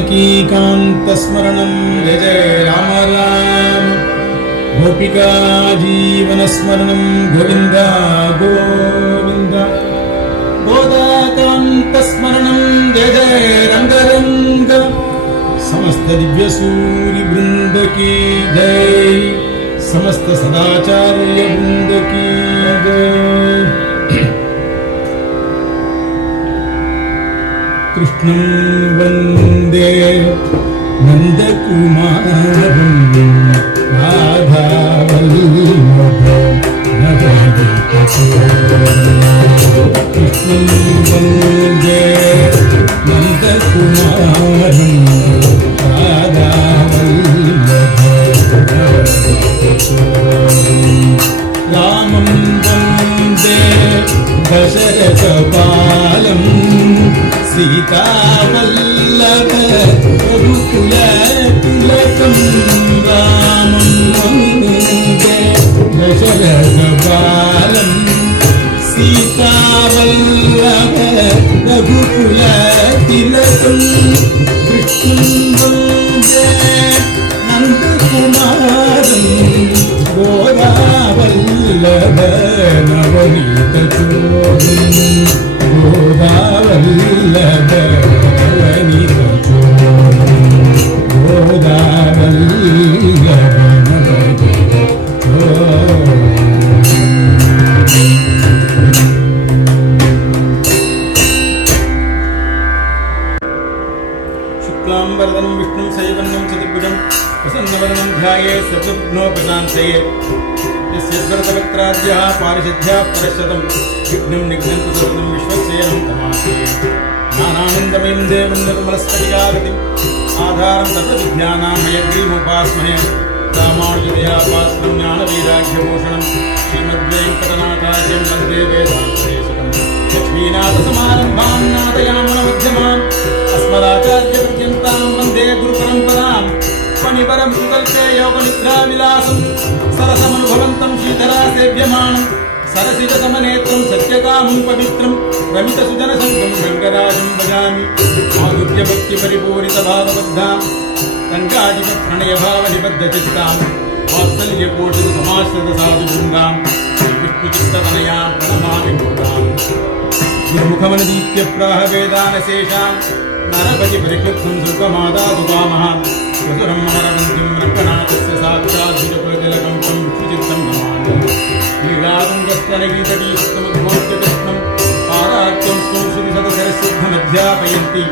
जानकीकान्तस्मरणं जय जय राम राम। गोपिका जीवनस्मरणं गोविन्द गोविन्द। गोदाकान्तस्मरणं जय जय रङ्गरङ्ग। समस्त दिव्य सूर्य वृंद की जय, समस्त सदाचार्य वृंद की जय। कृष्णं वंदे नंदकुमारं राधावल्लभं कृष्णं वंदे नंदकुमारं रामं वन्दे दशरथपालं सीतावल्लभ रघुकुलतिलकं। रामं वन्दे दशरथपालं सीतावल्लभ रघुकुलतिलकं। कृष्णं वन्दे नन्दकुमारं गोदावल्लभ नवनीतचोरं। गोदावल्लभ नवनीतचोरं। गोदावल्लभ नवनीतचोरं। शुक्लांबरधरं विष्णुं शशिवर्णं चतुर्भुजं प्रसन्नवदनं ध्यायेत् सर्वविघ्नोपशान्तये। यस्य सर्ववक्त्राद्यः पारिषद्यः परशतं विघ्नं निघ्नन्तु सर्वं विश्वक्सेनं तमासे। ज्ञानानन्दमयं देवं निर्मलस्फटिकाकृतिम् आधारं सर्वविद्यानां हयग्रीवमुपास्महे। रामानुजदया पात्रं ज्ञानवैराग्यभूषणं श्रीमद्वेङ्कटनाथार्यं वन्दे वेदान्तदेशिकं। लक्ष्मीनाथसमारम्भां नाथयामुनमध्यमाम् अस्मदाचार्यपर्यन्तां वन्दे गुरुपरम्पराम्। फणिवरं कल्पे योगनिद्राविलासं सरसमनुभवन्तं श्रीधरासेव्यमानं। सरसिजसमनेत्रं सत्यकामं पवित्रं रमितसुजनसङ्गं रङ्गराजं भजामि। माधुर्यभक्तिपरिपूरितभावबद्धां रङ्गाधिपप्रणयभावनिबद्धचित्तां वात्सल्यपोषितसमाश्रितसाधुवृन्दां श्रीविष्णुचित्ततनयां प्रणमामि मूढाम्। गुरुमुखमनदीत्य प्राह वेदानशेषान् नरपति परिक्लुप्तं सुखमादादुकामः। स्वसुरं अमरवन्तिं रङ्गनाथस्य साक्षाद्भुजकुलतिलकं तं विष्णुचित्तं नमामि। लीलातुङ्गस्तनगीतटीस्तमुद्भोज्य कृष्णं पारात्यं संश्रुतिशतसरसिद्धमध्यापयन्ति।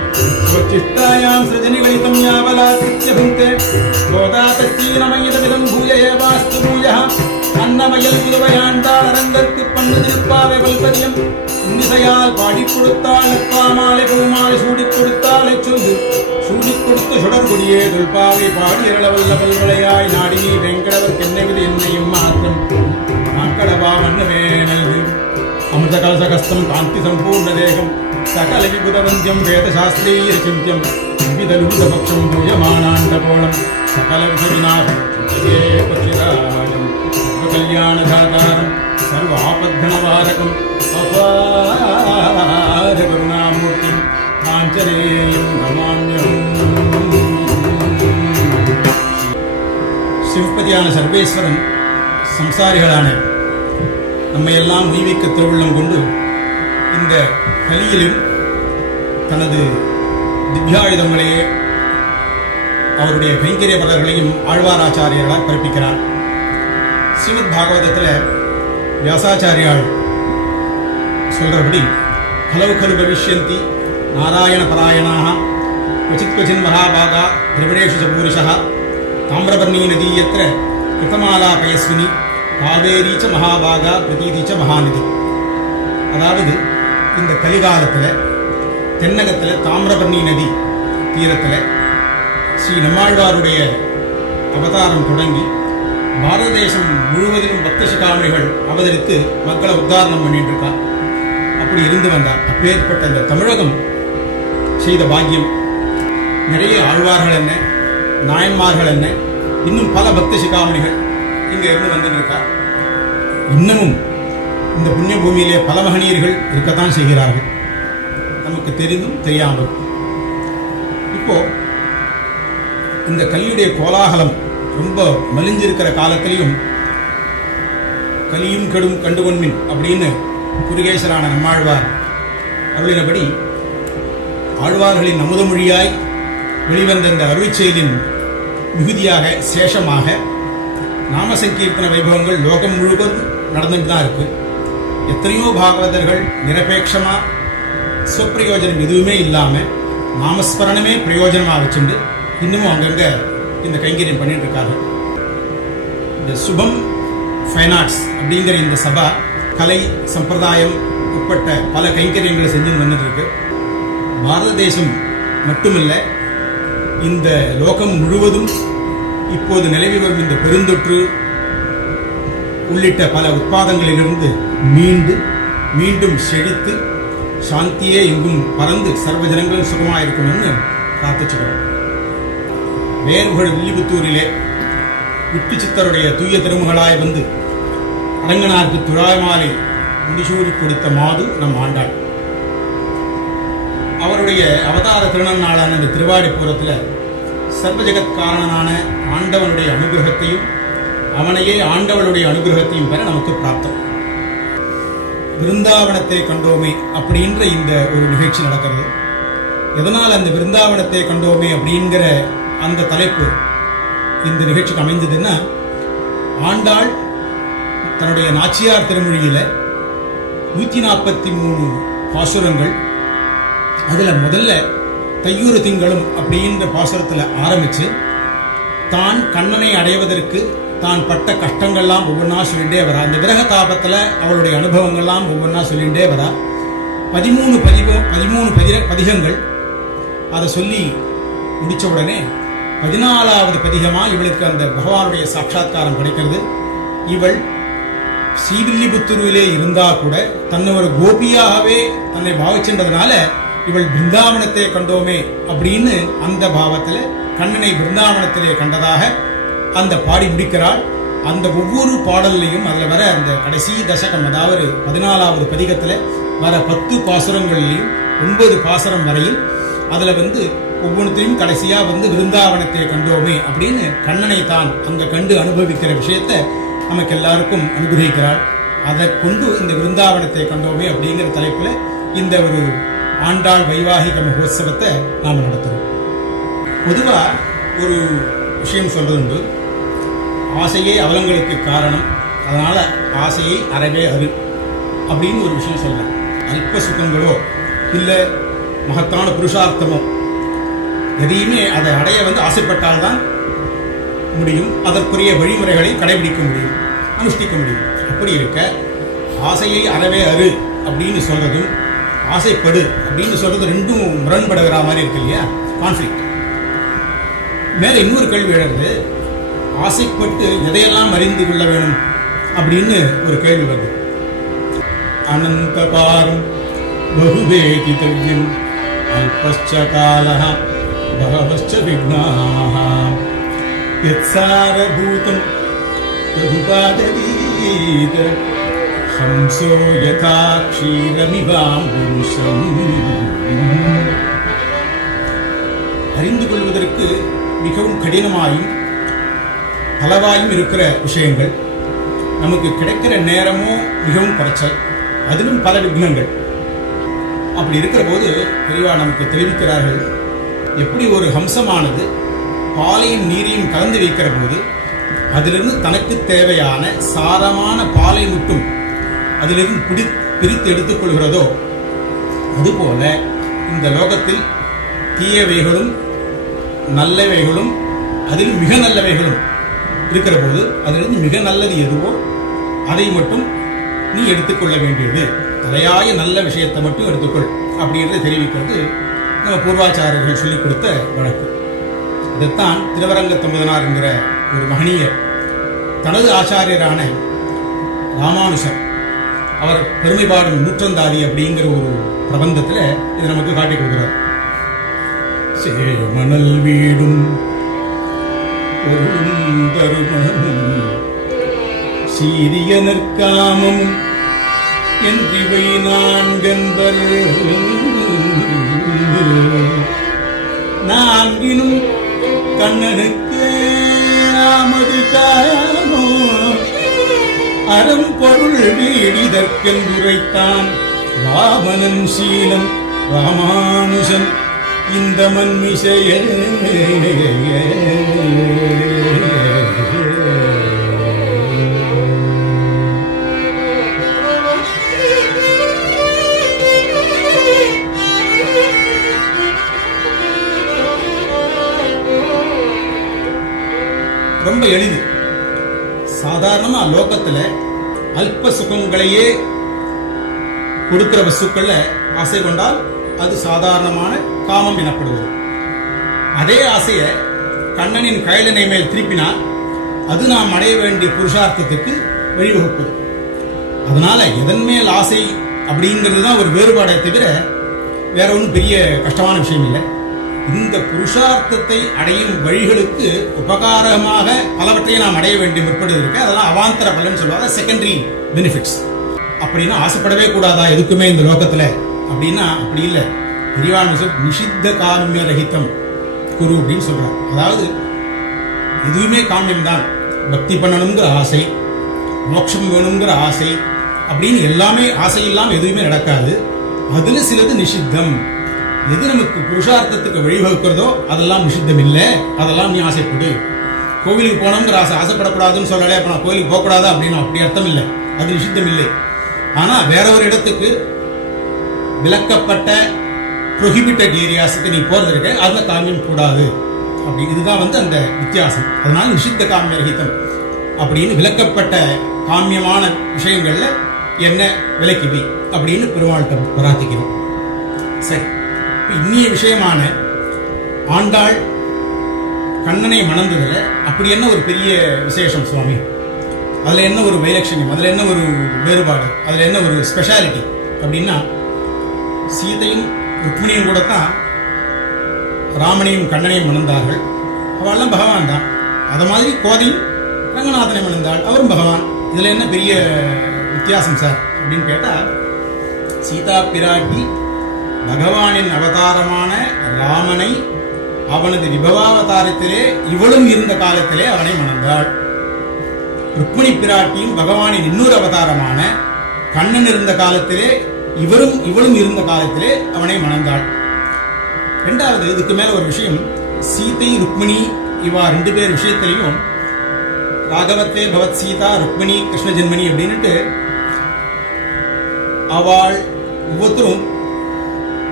स्वचित्तायां सृजनिगणितं यावलाकृत्य भुङ्क्ते। गोदा तस्यैनमयिदमिदं भूय एवास्तु भूयः। अन्नमयल புதுவையாண்டாளரங்கற்கு பண்ணு திருப்பாவை வல்பதியம் இன்னிசையால் பாடிக் கொடுத்தாள் நற்பாமாலை பூமாலை சூடிக் கொடுத்தாளை சொல்லு. சூடிக் கொடுத்து சுடர்கொடியே தொல்பாவை பாடியரளவல்ல பல்வளையாய் நாடினி வெங்கடவர் கென்னவிது என்னையும் மாற்றம் நாக்கடவா மன்னவே நல்கு. அமிர்த கலசகஸ்தம் காந்தி சம்பூர்ண தேகம் சகல விபுதவந்தியம் வேதசாஸ்திரீய சிந்தியம் விவிதலுவிதபக்ஷம் பூயமானாண்டகோளம் சகல விசவிநாசம் பட்சிராயம் கல்யாணதாதாரம் சர்வ ஆபத்கணவாரகம் அபார கருணாமூர்த்திம் ஆஞ்சநேயம் நமாம்யஹம். சிவபதியான சர்வேஸ்வரன் சம்சாரிகளான நம்மையெல்லாம் உய்விக்க திருவுள்ளம் கொண்டு இந்த கலியிலும் தனது திவ்யாயுதங்களையே அவருடைய கைங்கரிய பலர்களையும் ஆழ்வாராச்சாரியர்களால் பிறப்பிக்கிறார். ஸ்ரீமத் பாகவதத்தில் வியாசாச்சாரியால் சொல்றபடி கலவு கலு பவிஷ்யந்தி நாராயண பராயணாக क्वचित् क्वचिन् महाभागा द्रविडेषु च पूरुषः ताम्रवर्णी नदी यत्र कृतमालापयस्विनी कावेरी च महाभागा प्रतीति च महानिधि. அதாவது இந்த கலிகாலத்தில் தென்னகத்தில் தாமிரபரணி நதி தீரத்தில் ஸ்ரீ நம்மாழ்வாருடைய அவதாரம் தொடங்கி பாரத தேசம் முழுவதிலும் பக்த சிகாமணிகள் அவதரித்து மக்களை உத்தாரணம் பண்ணிட்டு இருக்கா. அப்படி இருந்து வந்தார். அப்பேற்பட்ட இந்த தமிழகம் செய்த பாக்கியம் நிறைய ஆழ்வார்கள் என்ன, நாயன்மார்கள் என்ன, இன்னும் பல பக்த சிகாமணிகள் இங்கே இருந்து வந்துட்டு இருக்கா. இன்னமும் இந்த புண்ணிய பூமியிலே பல மகனீயர்கள் இருக்கத்தான் செய்கிறார்கள், நமக்கு தெரிந்தும் தெரியாமல். இப்போ இந்த கலியுடைய கோலாகலம் ரொம்ப மலிஞ்சிருக்கிற காலத்திலையும் கலியும் கெடும் கண்டுகொண்மின் அப்படின்னு குருகேசரான நம்மாழ்வார் அருளினபடி ஆழ்வார்களின் அமுதமொழியாய் வெளிவந்த இந்த அருட்செயலின் மிகுதியாக சேஷமாக நாம சங்கீர்த்தன வைபவங்கள் லோகம் முழுவதும் நடந்துட்டு தான் இருக்கு. எத்தனையோ பாகவதர்கள் நிரபேட்சமா சுப்பிரயோஜனம் எதுவுமே இல்லாம நாமஸ்மரணமே பிரயோஜனமாக வச்சுண்டு இன்னமும் அங்கங்க இந்த கைங்கரியம் பண்ணிட்டு இருக்காங்க. இந்த சுபம் ஃபைன் ஆர்ட்ஸ் அப்படிங்கிற இந்த சபா கலை சம்பிரதாயம் உட்பட்ட பல கைங்கரியங்களை செஞ்சு வந்துட்டு இருக்கு. பாரத தேசம் மட்டுமில்ல, இந்த லோகம் முழுவதும் இப்போது நிலவி வரும் இந்த பெருந்தொற்று உள்ளிட்ட பல உட்பாதங்களிலிருந்து மீண்டும் செழித்து சாந்தியே எங்கும் பறந்து சர்வ ஜனங்களும் சுகமாக இருக்கணும்னு பிரார்த்திச்சுக்கிறோம். வேறுபுகழ் வில்லிபுத்தூரிலே விட்டு சித்தருடைய தூய திருமகளாய் வந்து அரங்கனாருக்கு துழாய்மாலை முடிசூடி கொடுத்த மாது நம் ஆண்டாள். அவருடைய அவதார திருநன்னாளான இந்த திருவாடிப்புறத்தில் சர்வ ஜெகத்காரணனான ஆண்டவனுடைய அனுகிரகத்தையும் அவனையே ஆண்டவனுடைய அனுகிரகத்தையும் பெற நமக்கு பிராப்தம். விருந்தாவனத்தை கண்டோமே அப்படின்ற இந்த ஒரு நிகழ்ச்சி நடக்கிறது. எதனால் அந்த விருந்தாவனத்தை கண்டோமே அப்படிங்கிற அந்த தலைப்பு இந்த நிகழ்ச்சிக்கு அமைந்ததுன்னா, ஆண்டாள் தன்னுடைய நாச்சியார் திருமொழியில 143 பாசுரங்கள், அதுல முதல்ல தையூறு திங்களும் அப்படின்ற பாசுரத்துல ஆரம்பிச்சு தான் கண்ணனை அடைவதற்கு தான் பட்ட கஷ்டங்கள்லாம் ஒவ்வொன்றா சொல்லிட்டே வரா. அந்த விரக தாபத்துல அவளுடைய அனுபவங்கள்லாம் ஒவ்வொன்றா சொல்லிட்டே வரா. 13 பதிகங்கள் அதை சொல்லி முடிச்ச உடனே 14வது பதிகமா இவளுக்கு அந்த பகவானுடைய சாட்சா்காரம் கிடைக்கிறது. இவள் ஸ்ரீவில்லிபுத்தூரிலே இருந்தா கூட தன்னை ஒரு கோபியாகவே தன்னை பாவிச்சென்றதுனால இவள் பிருந்தாவனத்தை கண்டோமே அப்படின்னு அந்த பாவத்துல கண்ணனை பிருந்தாவனத்திலே கண்டதாக அந்த பாடி முடிக்கிறாள். அந்த ஒவ்வொரு பாடல்லையும் அதுல வர அந்த கடைசி தசகம், அதாவது 14வது பதிகத்துல வர 10 பாசுரங்கள்லையும் 9 பாசுரம் வரையில் அதுல ஒவ்வொன்றையும் கடைசியா விருந்தாவனத்தை கண்டோமே அப்படின்னு கண்ணனை தான் அங்க கண்டு அனுபவிக்கிற விஷயத்த நமக்கு எல்லாருக்கும் அனுகிரகிக்கிறாள். அதை கொண்டு இந்த விருந்தாவனத்தை கண்டோமே அப்படிங்கிற தலைப்புல இந்த ஒரு ஆண்டாள் வைவாகிக மகோத்சவத்தை நாம நடத்துறோம். பொதுவா ஒரு விஷயம் சொல்றதுண்டு, ஆசையே அவலங்களுக்கு காரணம், அதனால ஆசையை அறவே அரு அப்படின்னு ஒரு விஷயம் சொல்லலாம். அல்ப சுகங்களோ இல்ல மகத்தான புருஷார்த்தமோ எதையுமே அதை அடைய ஆசைப்பட்டால்தான் முடியும். அதற்குரிய வழிமுறைகளை கடைபிடிக்க முடியும், அனுஷ்டிக்க முடியும். அப்படி இருக்க ஆசையை அறவே அரு அப்படின்னு சொல்றதும் ஆசைப்படு அப்படின்னு சொல்றது ரெண்டும் முரண்படுகிற மாதிரி இருக்கு இல்லையா, கான்ஃபிளிக்ட். மேல இன்னொரு கேள்வி எழுது, ஆசைப்பட்டு எதையெல்லாம் அறிந்து கொள்ள வேணும் அப்படின்னு ஒரு கேள்வி வருது. அனந்த பாரம் பகுவேதிதவ்யம் அல்பஸ்ச காலஹ பகவஸ்ச விக்னாஹ யத்சாரபூதம் ததுபாததீத ஹம்சோ யதா க்ஷீரமிவாம்புருஷம். அறிந்து கொள்வதற்கு மிகவும் கடினமாயும் பலவாயும் இருக்கிற விஷயங்கள் நமக்கு கிடைக்கிற நேரமோ மிகவும் குறைச்சல், அதிலும் பல விக்னங்கள். அப்படி இருக்கிற போது பெரியவா நமக்கு தெரிவிக்கிறார்கள், எப்படி ஒரு ஹம்சமானது பாலையும் நீரையும் கலந்து வைக்கிற போது அதிலிருந்து தனக்கு தேவையான சாரமான பாலை மட்டும் அதிலிருந்து பிரித்து எடுத்துக் கொள்கிறதோ, அதுபோல இந்த லோகத்தில் தீயவைகளும் நல்லவைகளும் அதில் மிக நல்லவைகளும் இருக்கிற போது அதிலிருந்து மிக நல்லது எதுவோ அதை மட்டும் நீ எடுத்துக்கொள்ள வேண்டியது, தலையாய நல்ல விஷயத்தை மட்டும் எடுத்துக்கொள் அப்படின்றத தெரிவிக்கிறது நம்ம பூர்வாச்சாரர்கள் சொல்லிக் கொடுத்த வழக்கு. இதைத்தான் திருவரங்கத்தம்பதனார் என்கிற ஒரு மகனியர் தனது ஆச்சாரியரான ராமானுஷர் அவர் பெருமைப்பாடும் நூற்றந்தாதி அப்படிங்கிற ஒரு பிரபந்தத்தில் இதை நமக்கு காட்டி கொடுக்கிறார். சேமணல் வீடும் பொருளும் தருமமும் சீரிய நற்காமமும் என்றிவை நான்கன்பர் நான்கினும் கண்ணனுக்கு நாமது காணோ அறம் பொருள் வீடிதற்கென்றுரைத்தான் வாமனன் சீலம் ராமானுஜன் இந்த மன்மிசைய ரொம்ப எளிது. சாதாரணமா லோகத்துல அல்ப சுகங்களையே கொடுக்கிற வஸ்துக்கள்ல ஆசை கொண்டால் அது சாதாரணமான காமம் எனப்படுவது. அதே ஆசைய கண்ணனின் கைலனை மேல் திருப்பினால் அது நாம் அடைய வேண்டிய புருஷார்த்தத்துக்கு வழிவகுப்பது. அதனால எதன் மேல் ஆசை அப்படிங்கிறது தான் ஒரு வேறுபாடை தவிர வேற ஒன்றும் பெரிய கஷ்டமான விஷயம் இல்லை. இந்த புருஷார்த்தத்தை அடையும் வழிகளுக்கு உபகாரமாக பலவற்றையும் நாம் அடைய வேண்டிய முற்படுவது இருக்கு. அதெல்லாம் அவாந்தர பலன் சொல்லுவாங்க, செகண்டரி பெனிஃபிட்ஸ். அப்படின்னா ஆசைப்படவே கூடாதா எதுக்குமே இந்த லோகத்துல அப்படின்னா அப்படி இல்லை. பெரியவான் நிஷித்த காமிய ரஹிதம் குரு அப்படின்னு சொல்றார். அதாவது எதுவுமே காமியம் தான். பக்தி பண்ணணுங்கிற ஆசை, மோட்சம் வேணுங்கிற ஆசை அப்படின்னு எல்லாமே ஆசை இல்லாமல் எதுவுமே நடக்காது. அதுல சிலது நிஷித்தம். எது நமக்கு புருஷார்த்தத்துக்கு வழிவகுக்கிறதோ அதெல்லாம் நிஷித்தம் இல்லை. அதெல்லாம் நீ ஆசைப்படு. கோவிலுக்கு போனோங்கிற ஆசை, ஆசைப்படக்கூடாதுன்னு சொல்லலை. அப்ப நான் கோவிலுக்கு போகக்கூடாது அப்படின்னு அப்படி அர்த்தம் இல்லை. அது நிஷித்தம் இல்லை. ஆனா வேற ஒரு இடத்துக்கு விலக்கப்பட்ட ப்ரொஹிபிட்டட் ஏரியாஸுக்கு நீ போறது இருக்க, அதுல காமியம் கூடாது அப்படி. இதுதான் அந்த வித்தியாசம். அதனால நிஷித்த காமிய ரஹிதம் அப்படின்னு விலக்கப்பட்ட காமியமான விஷயங்கள்ல என்ன விலக்கிவி அப்படின்னு பெருமாள்கிட்ட பிரார்த்திக்கிறோம். சரி, இன்னிய விஷயமான ஆண்டாள் கண்ணனை மணந்ததுல அப்படி என்ன ஒரு பெரிய விசேஷம் சுவாமி? அதுல என்ன ஒரு வைலட்சண்யம், அதுல என்ன ஒரு வேறுபாடு, அதுல என்ன ஒரு ஸ்பெஷாலிட்டி அப்படின்னா, சீதையும் ருக்மிணியும் கூட தான் ராமனையும் கண்ணனையும் மணந்தார்கள். அவெல்லாம் பகவான் தான். அத மாதிரி கோதையும் ரங்கநாதனை மணந்தாள், அவரும் பகவான். இதுல என்ன பெரிய வித்தியாசம் சார் அப்படின்னு கேட்டா, சீதா பிராட்டி பகவானின் அவதாரமான ராமனை அவனது விபவாவதாரத்திலே இவளும் இருந்த காலத்திலே அவனை மணந்தாள். ருக்மிணி பிராட்டியும் பகவானின் இன்னொரு அவதாரமான கண்ணன் இருந்த காலத்திலே இவளும் இருந்த காலத்திலே அவனை மணந்தாள். இரண்டாவது, இதுக்கு மேல ஒரு விஷயம், சீதை ருக்மிணி இவா ரெண்டு பேர் விஷயத்திலையும் ராகவத்தே பவத் சீதா ருக்மிணி கிருஷ்ண ஜென்மணி அப்படின்னுட்டு அவள் ஒவ்வொருத்தரும்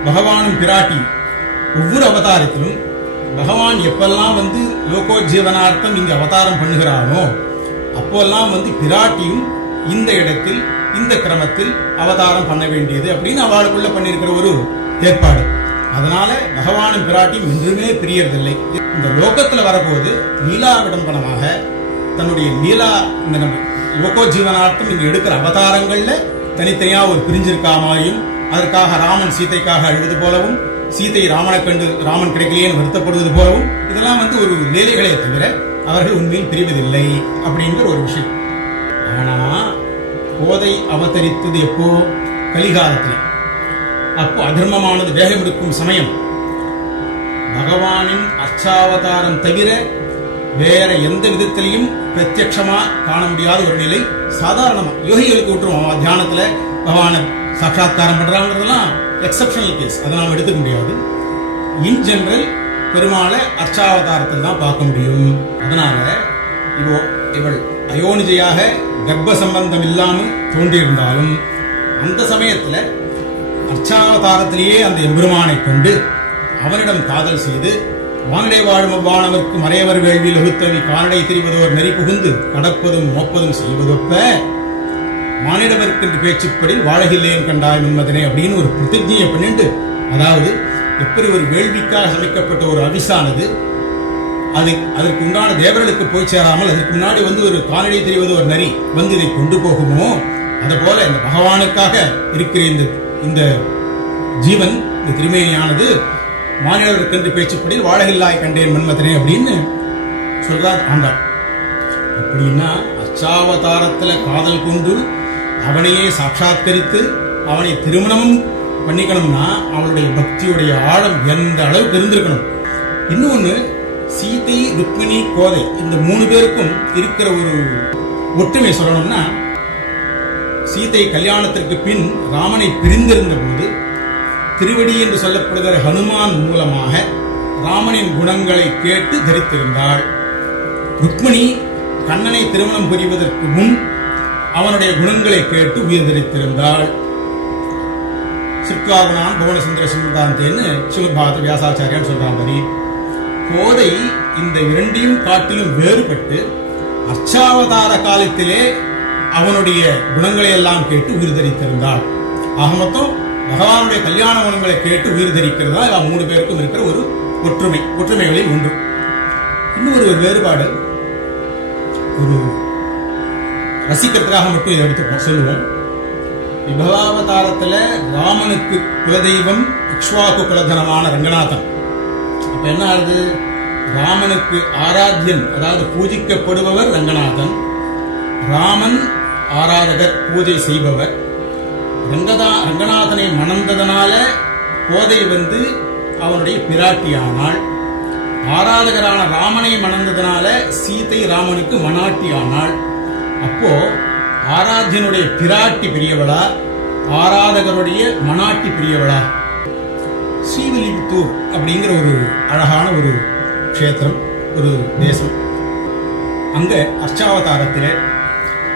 பகவானும் பிராட்டி ஒவ்வொரு அவதாரத்திலும் பகவான் எப்பெல்லாம் லோகோஜீவனார்த்தம் இங்கு அவதாரம் பண்ணுகிறானோ அப்போல்லாம் பிராட்டியும் இந்த இடத்தில் இந்த கிரமத்தில் அவதாரம் பண்ண வேண்டியது அப்படின்னு அவளுக்குள்ள பண்ணியிருக்கிற ஒரு ஏற்பாடு. அதனால பகவானும் பிராட்டியும் என்றுமே பிரியறதில்லை. இந்த லோகத்துல வரபோது லீலா விடம்பனமாக தன்னுடைய லீலா இந்த நம்ம லோகோஜீவனார்த்தம் இங்கு எடுக்கிற அவதாரங்கள்ல தனித்தனியா ஒரு பிரிஞ்சிருக்காமையும், அதற்காக ராமன் சீதைக்காக அழுவது போலவும், சீதை ராமனை கண்டு ராமன் கிடைக்கலையேன்னு வருத்தப்படுவது போலவும், இதெல்லாம் ஒரு லீலைகளே தவிர அவர்கள் உண்மையில் பிரிவதில்லை அப்படிங்கிற ஒரு விஷயம். ஆனா கோதை அவதரித்தது எப்போ? கலிகாலத்துல. அப்போ அதர்மமானது வேகம் எடுக்கும் சமயம். பகவானின் அர்ச்சாவதாரம் தவிர வேற எந்த விதத்திலையும் பிரத்யட்சமா காண முடியாத ஒரு நிலை. சாதாரணமா யோகிகளுக்கு விட்டுருவோம், தியானத்துல பகவானை சாட்சாத்காரம் பண்றாங்கிறதெல்லாம் எக்ஸப்ஷனல் கேஸ், அதை நாம் எடுத்துக்க முடியாது. இன் ஜெனரல் பெருமாளை அர்ச்சாவதாரத்தில் தான் பார்க்க முடியும். அதனால இவள் அயோனிஜையாக கர்ப்ப சம்பந்தம் இல்லாமல் தோன்றியிருந்தாலும் அந்த சமயத்துல அர்ச்சாவதாரத்திலேயே அந்த எம்பெருமானை கொண்டு அவனிடம் காதல் செய்து, வானடை வாழும் அவ்வானவர்க்கு மறையவர் வேள்வியில் வகுத்தவி கானடை திரிவதோர் நெறி புகுந்து கடப்பதும் மோப்பதும் செய்வதொப்ப மானிடவர்க்கென்று பேச்சுப்படி வாழகில்லேன் கண்டாய் முன்மதனே அப்படின்னு ஒரு பிரதிஜையை பண்ணிட்டு, அதாவது எப்படி ஒரு வேள்விக்காக சமைக்கப்பட்ட ஒரு அவிசானது அதற்கு உண்டான தேவர்களுக்கு போய் சேராமல் அதற்கு முன்னாடி ஒரு கானடை தெரிவது ஒரு நரி இதை கொண்டு போகுமோ, அத போல இந்த பகவானுக்காக இருக்கிற இந்த ஜீவன், இந்த திருமேனியானது மானிடவர்க்கென்று பேச்சுப்படி வாழகில்லாய் கண்டேன் மன்மதனே அப்படின்னு சொல்றார் ஆண்டாள். அப்படின்னா அர்ச்சாவதாரத்துல காதல் கொண்டு அவனையே சாட்சாத்கரித்து அவனை திருமணமும் பண்ணிக்கணும்னா அவனுடைய பக்தியுடைய ஆழம் எந்த அளவுக்கு இருந்திருக்கணும். இன்னொன்னு, சீதை, ருக்மிணி, கோதை இந்த 3 பேருக்கும் இருக்கிற ஒரு ஒற்றுமை சொல்லணும்னா, சீதை கல்யாணத்திற்கு பின் ராமனை பிரிந்திருந்த போது திருவடி என்று சொல்லப்படுகிற ஹனுமான் மூலமாக ராமனின் குணங்களை கேட்டு தரித்திருந்தாள். ருக்மிணி கண்ணனை திருமணம் புரிவதற்கு முன் அவனுடைய குணங்களை கேட்டு உயிர் தரித்திருந்தாள். சிற்காகுணான் புவனசுந்தர சிந்தாந்தேன்னு சிவபாத வியாசாச்சாரியான் சொல்ற மாதிரி கோதை இந்த 2ஐயும் காட்டிலும் வேறுபட்டு அர்ச்சாவதார காலத்திலே அவனுடைய குணங்களை எல்லாம் கேட்டு உயிர் தரித்திருந்தாள். ஆக மொத்தம் பகவானுடைய கல்யாண குணங்களை கேட்டு உயிர் தரிக்கிறதா இவ 3 பேருக்கும் இருக்கிற ஒரு ஒற்றுமைகளில் ஒன்று. இன்னொரு வேறுபாடு, ஒரு ரசிக்கிறதுக்காக மட்டும் இதை எடுத்து சொல்லுவோம். விபவாவதாரத்துல ராமனுக்கு குலதெய்வம் இக்ஷ்வாகு குலதனமான ரங்கநாதன். அப்ப என்ன ஆகுது, ராமனுக்கு ஆராத்தியன் அதாவது பூஜிக்கப்படுபவர் ரங்கநாதன், ராமன் ஆராதகர் பூஜை செய்பவர். ரங்கநாதனை மணந்ததனால கோதை அவனுடைய பிராட்டியானாள். ஆராதகரான ராமனை மணந்ததனால சீதை ராமனுக்கு மணாட்டியானாள். அப்போ ஆராத்தியனுடைய பிராட்டி பெரியவளா, ஆராதகருடைய மணாட்டி பெரியவளா? ஸ்ரீவில்லிபுத்தூர் அப்படிங்கிற ஒரு அழகான ஒரு க்ஷேத்திரம், ஒரு தேசம். அங்க அர்ச்சாவதாரத்திலே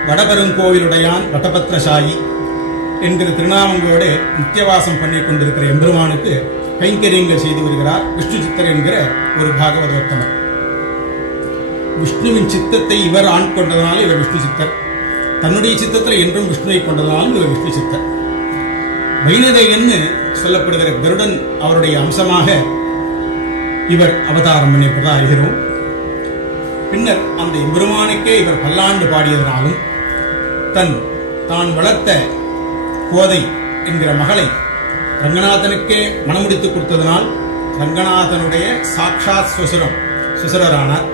வடபெருங்கோவிலுடையான் வட்டபத்ரசாயி என்கிற திருநாமங்களோடு நித்தியவாசம் பண்ணி கொண்டிருக்கிற எம்பெருமானுக்கு கைங்கரியங்கள் செய்து வருகிறார் விஷ்ணு சித்தர் என்கிற ஒரு பாகவதோத்தமர். விஷ்ணுவின் சித்தத்தை இவர் ஆண் கொண்டதனால இவர் விஷ்ணு சித்தர், தன்னுடைய சித்தத்தில் என்றும் விஷ்ணுவை கொண்டதனாலும் இவர் விஷ்ணு சித்தர். வைனதேயன்னு சொல்லப்படுகிற கருடன் அவருடைய அம்சமாக இவர் அவதாரம் பண்ணியிருப்பதா அறிகிறோம். பின்னர் அந்த எம்பெருமானுக்கே இவர் பல்லாண்டு பாடியதனாலும் தான் வளர்த்த கோதை என்கிற மகளை ரங்கநாதனுக்கே மணமுடித்து கொடுத்ததனால் ரங்கநாதனுடைய சாட்சாத் சுசரரானார்.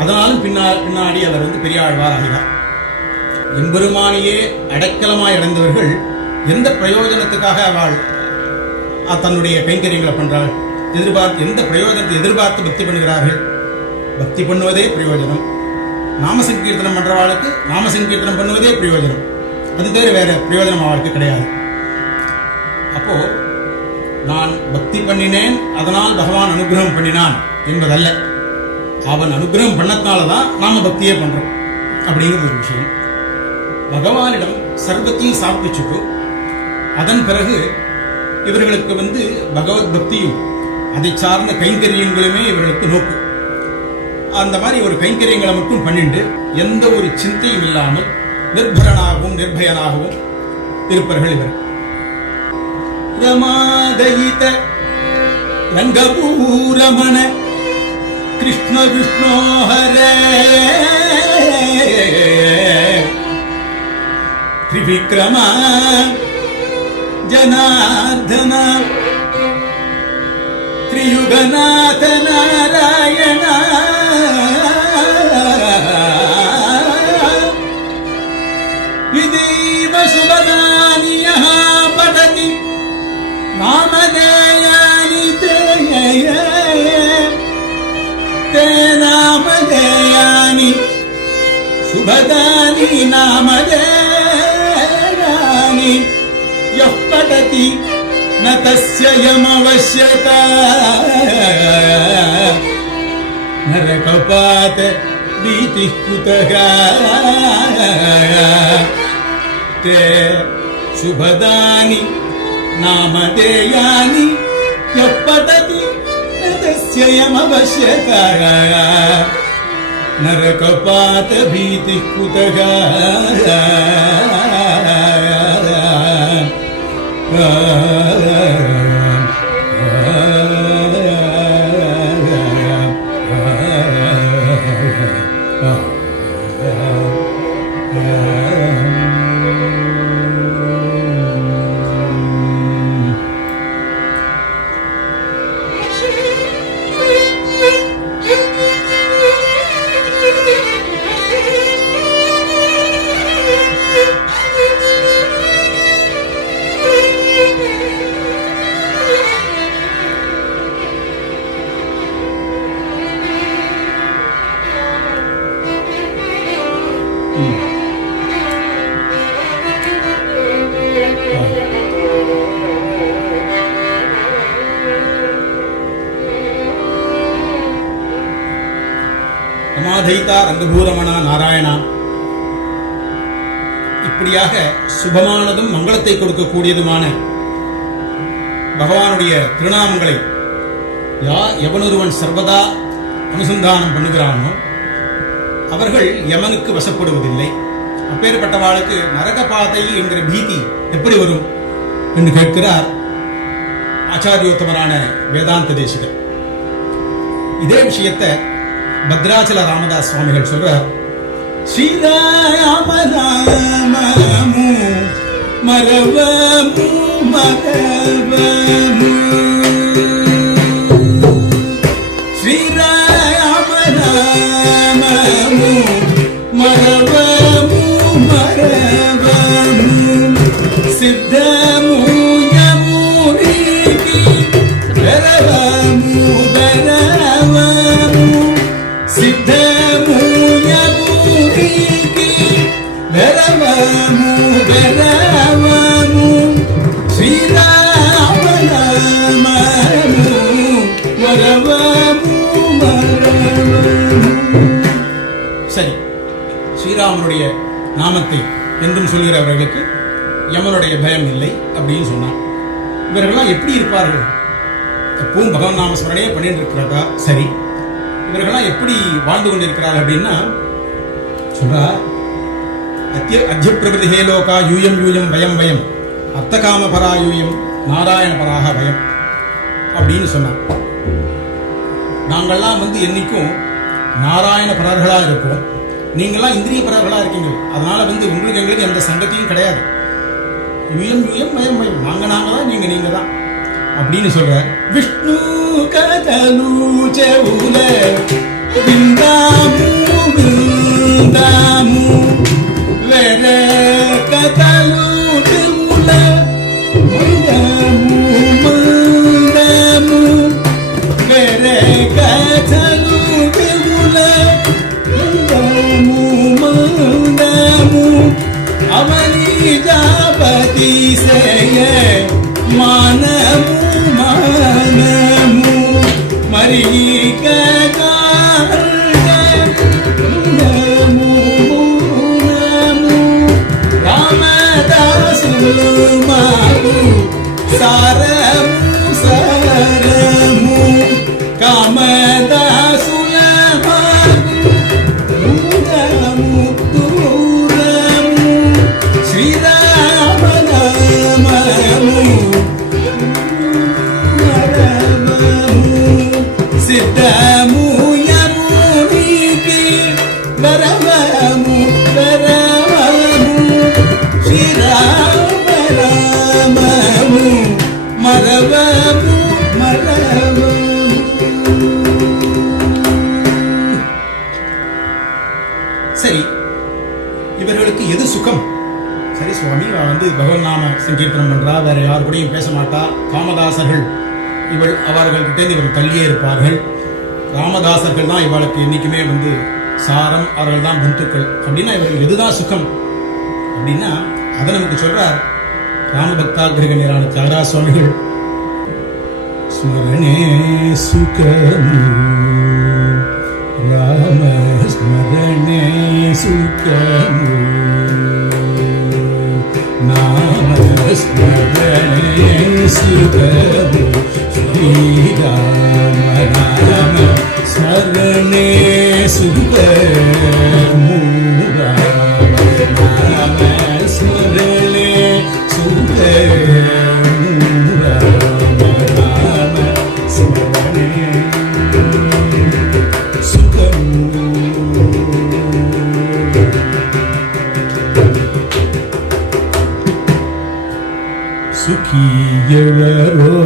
அதனாலும் பின்னாடி அவர் பெரியாழ்வார் ஆகிறார். எம்பெருமானையே அடைக்கலமாய் அடைந்தவர்கள் எந்த பிரயோஜனத்துக்காக அவள் தன்னுடைய கைங்கரியங்களை பண்றாள்? எந்த பிரயோஜனத்தை எதிர்பார்த்து பக்தி பண்ணுகிறார்கள்? பக்தி பண்ணுவதே பிரயோஜனம். நாமசங்கீர்த்தனம் பண்றவாளுக்கு நாமசங்கீர்த்தனம் பண்ணுவதே பிரயோஜனம். அது தவிர வேற பிரயோஜனம் அவளுக்கு கிடையாது. அப்போ நான் பக்தி பண்ணினேன் அதனால் பகவான் அனுகிரகம் பண்ணினான் என்பதல்ல, அவன் அனுகிரகம் பண்ணத்தினாலதான் நாம பக்தியே பண்றோம் அப்படிங்கிறது ஒரு விஷயம். பகவானிடம் சர்வத்தையும் சாப்பிச்சுட்டு அதன் பிறகு இவர்களுக்கு பகவத் பக்தியும் அதை சார்ந்த கைங்கரியங்களுமே இவர்களுக்கு நோக்கு. அந்த மாதிரி ஒரு கைங்கரியங்களை மட்டும் பண்ணிட்டு எந்த ஒரு சிந்தையும் இல்லாமல் நிர்பரனாகவும் நிர்பயனாகவும் இருப்பார்கள் இவர். ரமாதயித ரங்கபூரமண கிருஷ்ண விஷ்ணோ ஹரே திரிவிக்ரம ஜனார்தன திரியுகநாத நாராயண இதீவ சுபதானியः படதி நாமதேயானி தே நாமதேயானி சுபதானி நாமதேயானி யः படதி ந தஸ்ய யமவஸ்யதா நரகபாத भीतिः कुतः ते शुभदानि नामधेयानि यः पठति तस्य यमवश्यकः नरकपात भीतिः कुतः ரமாதைதா ரங்கபூரமணா நாராயணா, இப்படியாக சுபமானதும் மங்களத்தை கொடுக்கக்கூடியதுமான பகவானுடைய திருநாமங்களை எவனொருவன் சர்வதா அனுசந்தானம் பண்ணுகிறானோ அவர்கள் யமனுக்கு வசப்படுவதில்லை. அப்பேற்பட்டவாளுக்கு நரகபாதை என்கிற பீதி எப்படி வரும் என்று கேட்கிறார் ஆச்சாரியோத்தமரான வேதாந்த தேசிகர். இதே விஷயத்தை பத்ராச்சல ராமதாஸ் சுவாமிகள் சொல்றார். ஸ்ரீராம நாமமு மரவமு மரவமு, ஸ்ரீராம நாமமு மரவமு மரவமு, சித்தமு யமுனிகி வரவமு வரவமு, சித்தமு யமுனிகி வரவமு வரவமு, ஸ்ரீராம நாமமு வரவமு வரவமு. சரி, ஸ்ரீராமனுடைய நாமத்தை என்றும் சொல்கிறவர்களுக்கு யமனுடைய பயம் இல்லை அப்படின்னு சொன்னான். இவர்கள்லாம் எப்படி இருப்பார்கள்? எப்பவும் பகவன் நாம ஸ்மரணையே பண்ணிட்டு இருக்கிறதா? சரி, இவர்கள்லாம் எப்படி வாழ்ந்து கொண்டிருக்கிறார்கள் அப்படின்னா சொல்றா, அத்திய பிரபதி லோகா யூயம் யூயம் வயம் வயம் அர்த்தகாம பரா யூயம் நாராயண பராக வயம் அப்படின்னு சொன்னான். நாங்கள்லாம் என்னைக்கும் நாராயண பரர்களா இருப்போம், நீங்கள்லாம் இந்திரிய பரர்களா இருக்கீங்க. அதனால உங்களுக்கு எங்களுக்கு எந்த சங்கத்தையும் கிடையாது. யூயம் யூயம் வயம் வயம், நாங்க தான், நீங்க தான் அப்படின்னு சொல்ற. விஷ்ணு கதலு செவுல விந்தாமு விந்தாமு வேற கதலு செவுல மந்தாமு மந்தாமு வேற கதலு செவுல மந்தாமு மந்தாமு அவனி ஜாபதி சேய மானமு மானமு மரிக காரணமு நமு ராமதாசு மாகு சாரமு சாரமு காமதாசு மாகு தூரமு தூரமு ஸ்ரீராம நாமமு சித்தமு யமுனிகி வரவமு வரவமு, ஸ்ரீராம ராமமு மரவமு மரவமு. சரி, இவர்களுக்கு எது சுகம்? சரி சுவாமி, பகவன் நாம சங்கீர்த்தனம் பண்றா, வேற யாரு கூடயும் பேச மாட்டா, காமதாசர்கள் அவர்கள் கிட்டே இவர் தள்ளியே இருப்பார்கள். ராமதாசர்கள் தான் இவளுக்கு என்னைக்குமே சாரம், அவர்கள் தான் பந்துக்கள் அப்படின்னா இவர்கள் எதுதான் சுகம் அப்படின்னா அதை நமக்கு சொல்றார் ராமபக்தாகிரகணியரான தியாகராஜ சுவாமிகள். ஸ்மரணே சுகமு ராம ஸ்மரணே சுகமு நாம ஸ்மரணே சுகமு ஸ்ரீராம நாம ஸ்மரணே சுகமு ராம நாம ஸ்மரணே சுகமு ராம நாம ஸ்மரணே சுகமு. சுகியவரோ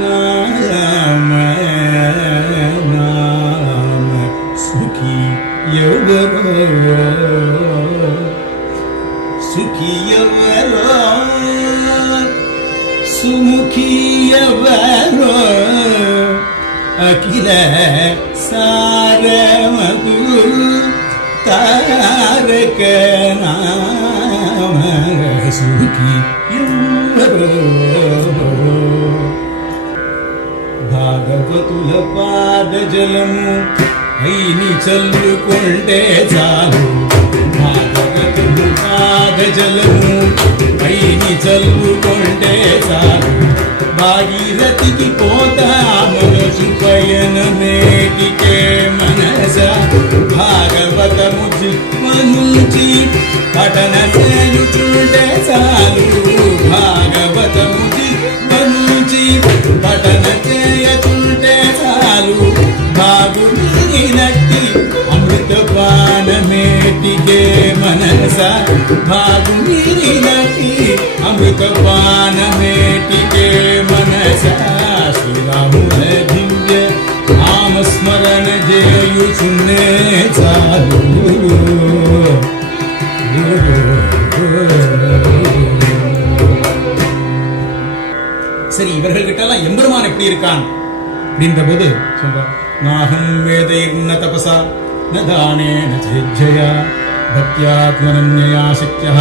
நாம நாம சுகியவரோ சுகியவரோ சுமுகியவரோ அகில சாரமகு தாரக நாம சுகியவரோ பாகவ భాగవతుల పాద జలము అయిని చల్లుకుంటే చాలు భాగవతుల పాద జలము అయిని చల్లుకుంటే చాలు భాగీరథికి పోతా మనసు పయనమేటికే మనస భాగవతము జిహ్వ నుంచి పఠన చేయుచుంటే చాలు భాగవతము జిహ్వ నుంచి పఠన చేయచుంటే చాలు బాగునట్టి అమృతపానమేటికే మనస బాగునట్టి అమృతపానమేటికే మనస శ్రీరాముల దివ్య నామస్మరణ చేయుచున్నే చాలు. சரி, இவர்கள்கிட்டலாம் எம்பெருமான் எப்படி இருக்கான் அப்படின்ற போது சொல்றார், நாகம் வேதைர்ன தபசா ந தானேன சேஜ்ஜயா பக்த்யாத்மனன்யயா சக்யா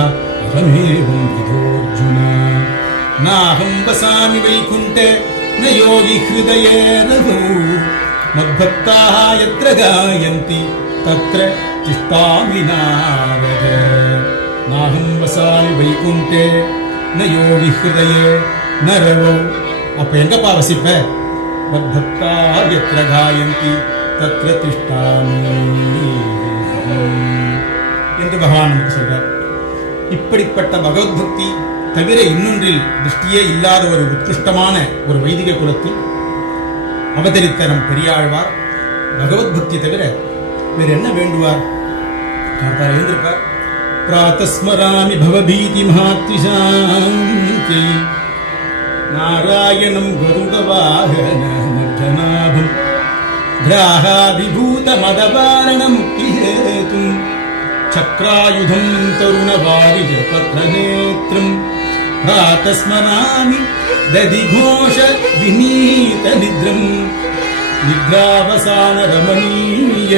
அகமேவம் விதோர்ஜுன நாகம் வசாமி வைகுண்டே ந யோகி ஹிருதயே ரஹு மத்பக்தாः யத்ர காயந்தி தத்ர திஷ்டாமி நாரத நாகம் வசாமி வைகுண்டே ந யோகி ஹிருதயே நரவோ. அப்ப எங்கப்பா வசிப்ப? மத்பக்தா யத்ர காயந்தி தத்ர திஷ்டாமி என்று பகவான் நமக்கு சொல்றார். இப்படிப்பட்ட பகவத் பக்தி தவிர இன்னொன்றில் திருஷ்டியே இல்லாத ஒரு உத்கிருஷ்டமான ஒரு வைதிக குலத்தில் அவதரித்த நம் பெரியாழ்வார் பகவத் பக்தி தவிர வேறு என்ன வேண்டுவார்? கார்த்தார் எழுந்திருப்பார். பிராத்தஸ்மராமி பவபீதி மகாத்விசாந்தி நாராயணம் கருடவாகன நர்தனாபம் கிராஹாபிபூத மதவாரண முக்திஹேதும் சக்ராயுதம் தருணவாரிஜ பத்ரநேத்ரம் பிராத்தஸ்மராமி ததிகோஷ விநீத நித்ரம் நித்ராவசான ரமணீய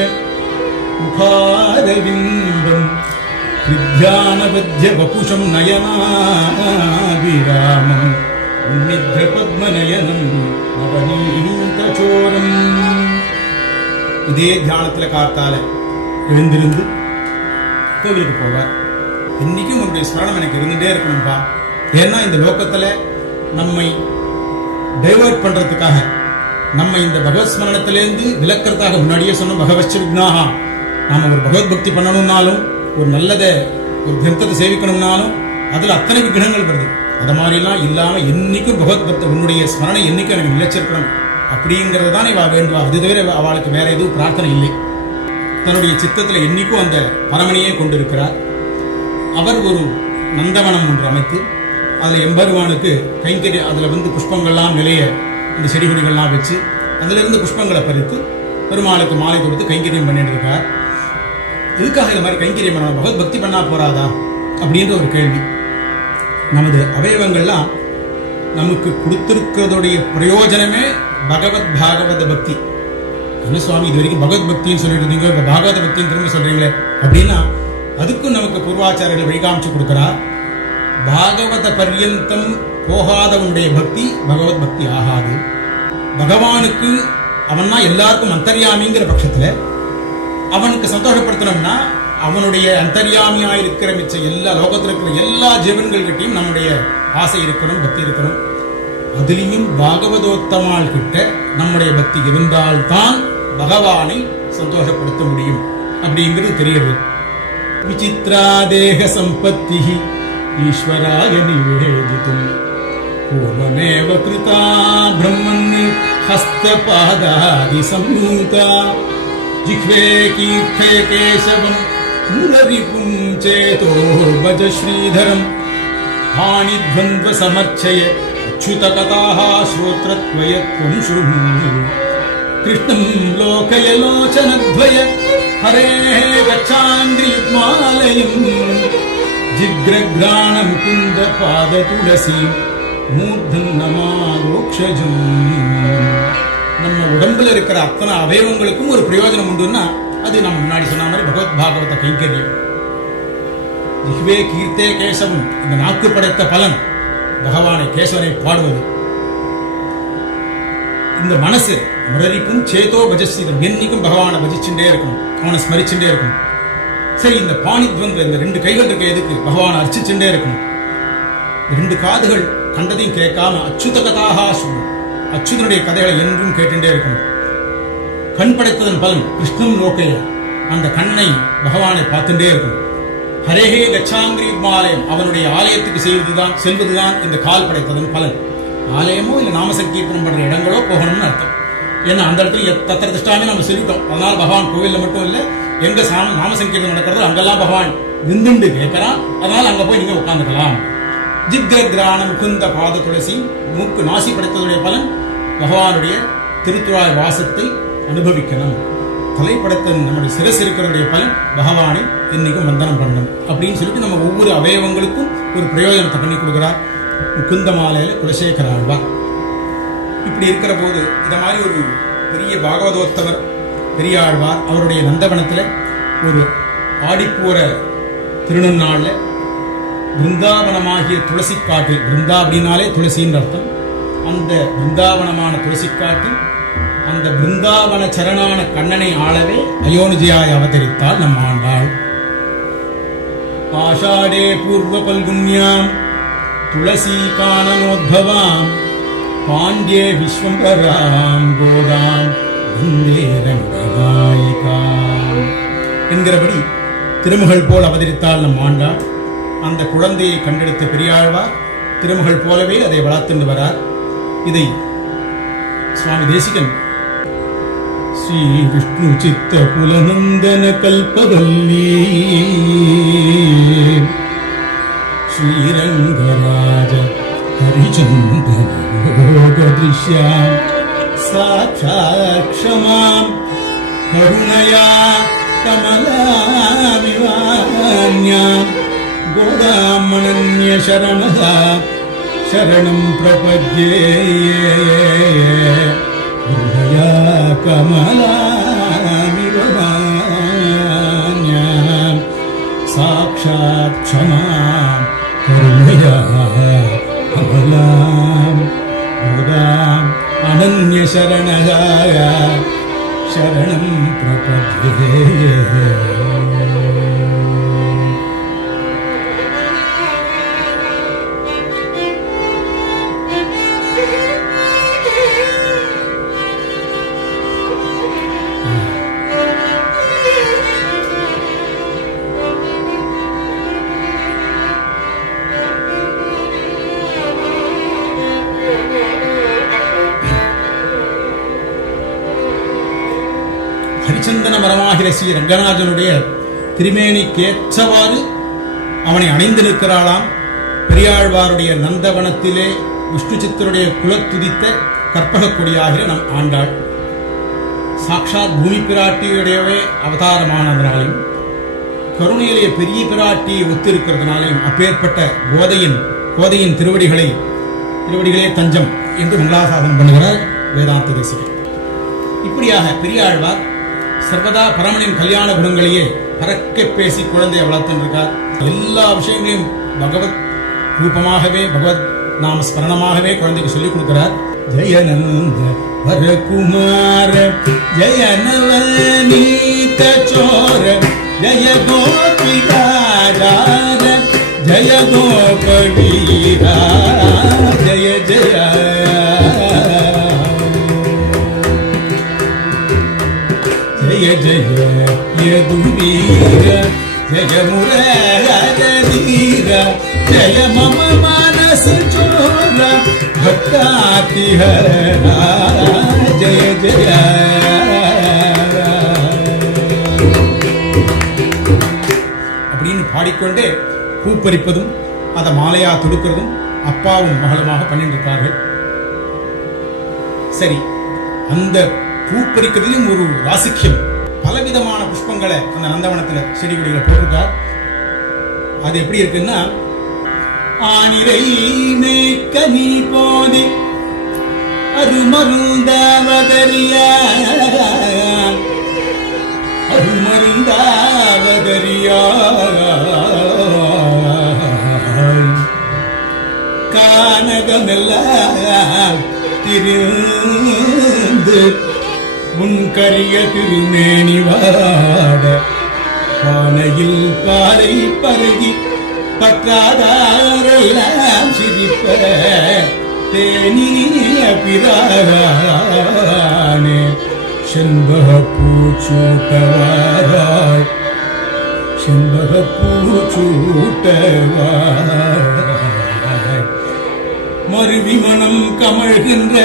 முகாரவிந்தம் ஹிருத்யானவத்ய வபுஷம் நயனாபிராமம் உன்னித்ர பத்மநயனம் நவநீதசோரம். இதே தியானத்துல காத்தால எழுந்திருந்து கோவிலுக்கு போவார். இன்னைக்கும் உன்னுடைய ஸ்மரணம் எனக்கு இருந்துட்டே இருக்கணும்பா. ஏன்னா இந்த லோகத்துல நம்மை டைவர்ட் பண்றதுக்காக, நம்ம இந்த பகவத் ஸ்மரணத்திலேருந்து விலக்கிறதுக்காக முன்னாடியே சொன்ன பகவச்ச விக்னாகா, நாம ஒரு பகவத் பக்தி பண்ணணும்னாலும் ஒரு நல்லதை ஒரு கிரந்தத்தை சேவிக்கணும்னாலும் அதுல அத்தனை விக்னங்கள் வருது. அது மாதிரிலாம் இல்லாம என்னைக்கும் பகவத் பக்த உன்னுடைய ஸ்மரணை என்னைக்கும் எனக்கு நிலைச்சிருக்கணும் அப்படிங்கறது தான் இவ வேண்டுவா. அது தவிர அவளுக்கு வேற எதுவும் பிரார்த்தனை இல்லை. தன்னுடைய சித்தத்துல என்னைக்கும் அந்த பரமனையே கொண்டிருக்கிறார். அவர் ஒரு நந்தவனம் ஒன்று அமைத்து அதுல எம்பெருமானுக்கு கைங்கறி, அதுல புஷ்பங்கள்லாம் நிலைய இந்த செடி கொடிகள்லாம் வச்சு அதுல இருந்து புஷ்பங்களை பறித்து பெருமாளுக்கு மாலை கொடுத்து கைங்கரியம் பண்ணிட்டு இருக்கார். எதுக்காக இது மாதிரி கைங்கரியம் பண்ணணும்? பகவத் பக்தி பண்ணா போறாதா அப்படின்ற ஒரு கேள்வி. நமது அவயவங்கள்லாம் நமக்கு கொடுத்திருக்கிறதுடைய பிரயோஜனமே பகவத் பாகவத பக்தி. என்ன சுவாமி இது வரைக்கும் பகவத் பக்தின்னு சொல்லிட்டு இருந்தீங்க, இப்ப பாகவத பக்தின்னு திரும்ப சொல்றீங்களே அப்படின்னா, அதுக்கும் நமக்கு பூர்வாச்சாரியர்கள் வழிகாமிச்சு கொடுக்கிறார். பாகவத பர்யந்தம் போகாதவனுடைய பக்தி பகவத் பக்தி ஆகாது. பகவானுக்கு அவன்னா எல்லாருக்கும் அந்தர்யாமிங்கிற பட்சத்துல அவனுக்கு சந்தோஷப்படுத்தணும்னா அவனுடைய அந்தர்யாமியா இருக்கிற மிச்ச எல்லா லோகத்தில் இருக்கிற எல்லா ஜீவன்கள்கிட்டையும் நம்முடைய ஆசை இருக்கணும், பக்தி இருக்கணும். அதுலேயும் பாகவதோத்தமாள் கிட்ட நம்முடைய பக்தி இருந்தால்தான் பகவானை சந்தோஷப்படுத்த முடியும் அப்படிங்கிறது தெரியுது. விசித்ரா தேக சம்பத்தி ஈஸ்வராய நிவேதித்தும் பூர்வமேவ கிருதா பிரம்மன் ஹஸ்தபாதாதி சம்யூதா ஜிஹ்வே கீர்த்தய கேசவம் முரரிபும் சேதோ பஜ ஸ்ரீதரம் பாணித்வந்த்வ சமர்ச்சய அச்சுதகதாஹ ஸ்ரோத்ரத்வயத்வம் ஸ்ருணு கிருஷ்ணம் லோகய லோச்சனத்வய ஹரேஹ கச்சாந்திரியுக்மாலயம் ஜிக்ரக்ராண முகுந்த பாத துளசி மூர்தன் நமாரோக்ஷஜம். நம்ம உடம்புல இருக்கிற அத்தனை அவயவங்களுக்கும் ஒரு பிரயோஜனம் உண்டுன்னா அது நம்ம முன்னாடி சொன்ன மாதிரி பகவத் பாகவத கைங்கரியம். ஜிஹ்வே கீர்த்தே கேசவம், இந்த நாக்கு படைத்த பலன் பகவானை கேசவனை பாடுவது. இந்த மனசு முரரிப்பும் சேதோ பஜஸ்தீதம் என்னைக்கும் பகவானை பஜிச்சுட்டே இருக்கணும், அவனை ஸ்மரிச்சுட்டே இருக்கணும். சரி, இந்த பாணித்வந்த் இந்த 2 கைகள் இருக்க எதுக்கு? பகவானை அர்ச்சிச்சுட்டே இருக்கணும். 2 காதுகள் கண்டதையும் கேட்காம அச்சுத கதாகா சொல்லணும், அச்சுதனுடைய கதைகளை என்றும் கேட்டுட்டே இருக்கணும். கண் படைத்ததன் பலன் கிருஷ்ணம் லோக்கைய, அந்த கண்ணை பகவானை பார்த்துட்டே இருக்கணும். ஹரேஹே கச்சாங்கிரீமாலயம், அவனுடைய ஆலயத்துக்கு செல்வதுதான் இந்த கால் படைத்ததன் பலன். ஆலயமோ இல்லை நாம சங்கீர்த்தனம் பண்ற இடங்களோ போகணும்னு அர்த்தம். ஏன்னா அந்த இடத்துல தத்திர திஷ்டாமே நம்ம சொல்லிட்டோம். அதனால பகவான் கோவில்ல மட்டும் இல்லை, எங்க நாம சங்கீர்த்தனம் நடக்கிறதோ அங்கெல்லாம் பகவான் நின்று கேட்கிறான். அதனால அங்க போய் நீங்க உட்கார்ந்துக்கலாம். ஜிக்ரானம் குந்த பாத துளசி, மூக்கு நாசி படைத்ததுடைய பலன் பகவானுடைய திருத்துழாய் வாசத்தை அனுபவிக்கணும். தலைப்படைத்த நம்முடைய சிரசு இருக்கிறதுடைய பலன் பகவானை இன்னைக்கும் வந்தனம் பண்ணணும் அப்படின்னு சொல்லிட்டு நம்ம ஒவ்வொரு அவயவங்களுக்கும் ஒரு பிரயோஜனத்தை பண்ணி கொடுக்கிறார் முகுந்த மாலையில குலசேகர ஆழ்வார். இப்படி இருக்கிற போது இந்த மாதிரி ஒரு பெரிய பாகவதோத்தவர் பெரிய ஆழ்வார் அவருடைய நந்தவனத்துல ஒரு ஆடிப்பூர திருநன்னாள்ல பிருந்தாவனமாகிய துளசி காட்டில், பிருந்தா அப்படின்னாலே துளசின்னு அர்த்தம், அந்த பிருந்தாவனமான துளசி காட்டில் அந்த பிருந்தாவன சரணான கண்ணனை ஆளவே அயோனிஜியாய் அவதரித்தால் நம் ஆண்டாள். ஆஷாடே பூர்வ பல்குன்யாம் துளசி காணனோத்பவாம் பாண்டியே விஸ்வம்பராம் கோதாம் வந்தே ரங்கநாயிகாம் என்கிறபடி திருமகள் போல் அவதரித்தால் நம் ஆண்டாள். அந்த குழந்தையை கண்டெடுத்த பெரியாழ்வார் திருமகள் போலவே அதை வளர்த்துண்டு வரார். இதை சுவாமி தேசிகன் ஸ்ரீ விஷ்ணு சித்த குலநந்தன கல்பவல்லி ஸ்ரீரங்கராஜ ஹரிச்சந்தன யோக திருஷ்யாம் சாட்சாத் க்ஷமாம் கருணயா கமலாமிவான்யாம் கோதாமனன்ய சரணா சரணம் பிரபத்யே கருணயா கமலாமிவான்யாம் சாட்சாத் க்ஷமாம் கருணயா கமலாம் கோதாம் அனன்ய சரணா சரணம் பிரபத்யே. ஹரிச்சந்தன மரமாகிற ஸ்ரீ ரங்கநாதனுடைய திருமேனிக்கேற்றவாறு அவனை அணைந்து நிற்கிறாளாம். பெரியாழ்வாருடைய நந்தவனத்திலே விஷ்ணு சித்தருடைய குலத்துதித்த கற்பக கொடியாகிற நம் ஆண்டாள். சாட்சாத் பூமி பிராட்டியுடையவே அவதாரமானதனாலையும் கருணையிலேயே பெரிய பிராட்டியை ஒத்திருக்கிறதுனாலையும் அப்பேற்பட்ட கோதையின் திருவடிகளே தஞ்சம் என்று மங்களாசாசனம் பண்ணுகிறார் வேதாந்த தேசிகர். இப்படியாக பெரியாழ்வார் சர்வதா பரமனின் கல்யாண குணங்களையே பறக்க பேசி குழந்தையை வளர்த்துருக்கார். எல்லா விஷயங்களையும் பகவத் ரூபமாகவே பகவத் நாம ஸ்மரணமாகவே குழந்தைக்கு சொல்லிக் கொடுக்கிறார். ஜெயநந்த வரகுமார ஜெய நவநீத சோர ஜெய கோபிகார ஜெய கோபவீரா ஜெய ஜெய ஜய ஜய யதுவீர ஜய முரஹரதீர ஜய மம மானச சோர பக்தாதிஹர ஜய ஜய. அப்படின்னு பாடிக்கொண்டே பூப்பறிப்பதும் அதை மாலையா தொடுக்கிறதும் அப்பாவும் மகளுமாக பண்ணிட்டு இருக்கார்கள். சரி, அந்த பூப்பறிக்கிறதுலையும் ஒரு ராசிக்கியம், பலவிதமான புஷ்பங்களை அந்த நந்தவனத்துல செடி கொடிகளை போட்டிருக்கார். அது எப்படி இருக்குன்னா, ஆனிரை மேய்க்கனி போதி அருமருந்தாவதரியா கானகமெல்லாம் திரு வந்து முன்கரிய திருமேனி வாட பானையில் பாலை பருகி பற்றாதாரெல்லாம் சிரிப்ப தேனிய பிரானே செண்பக பூச்சூட்டவாராய் செண்பக பூச்சூட்டவாராய் மருவி மனம் கமழ்கின்ற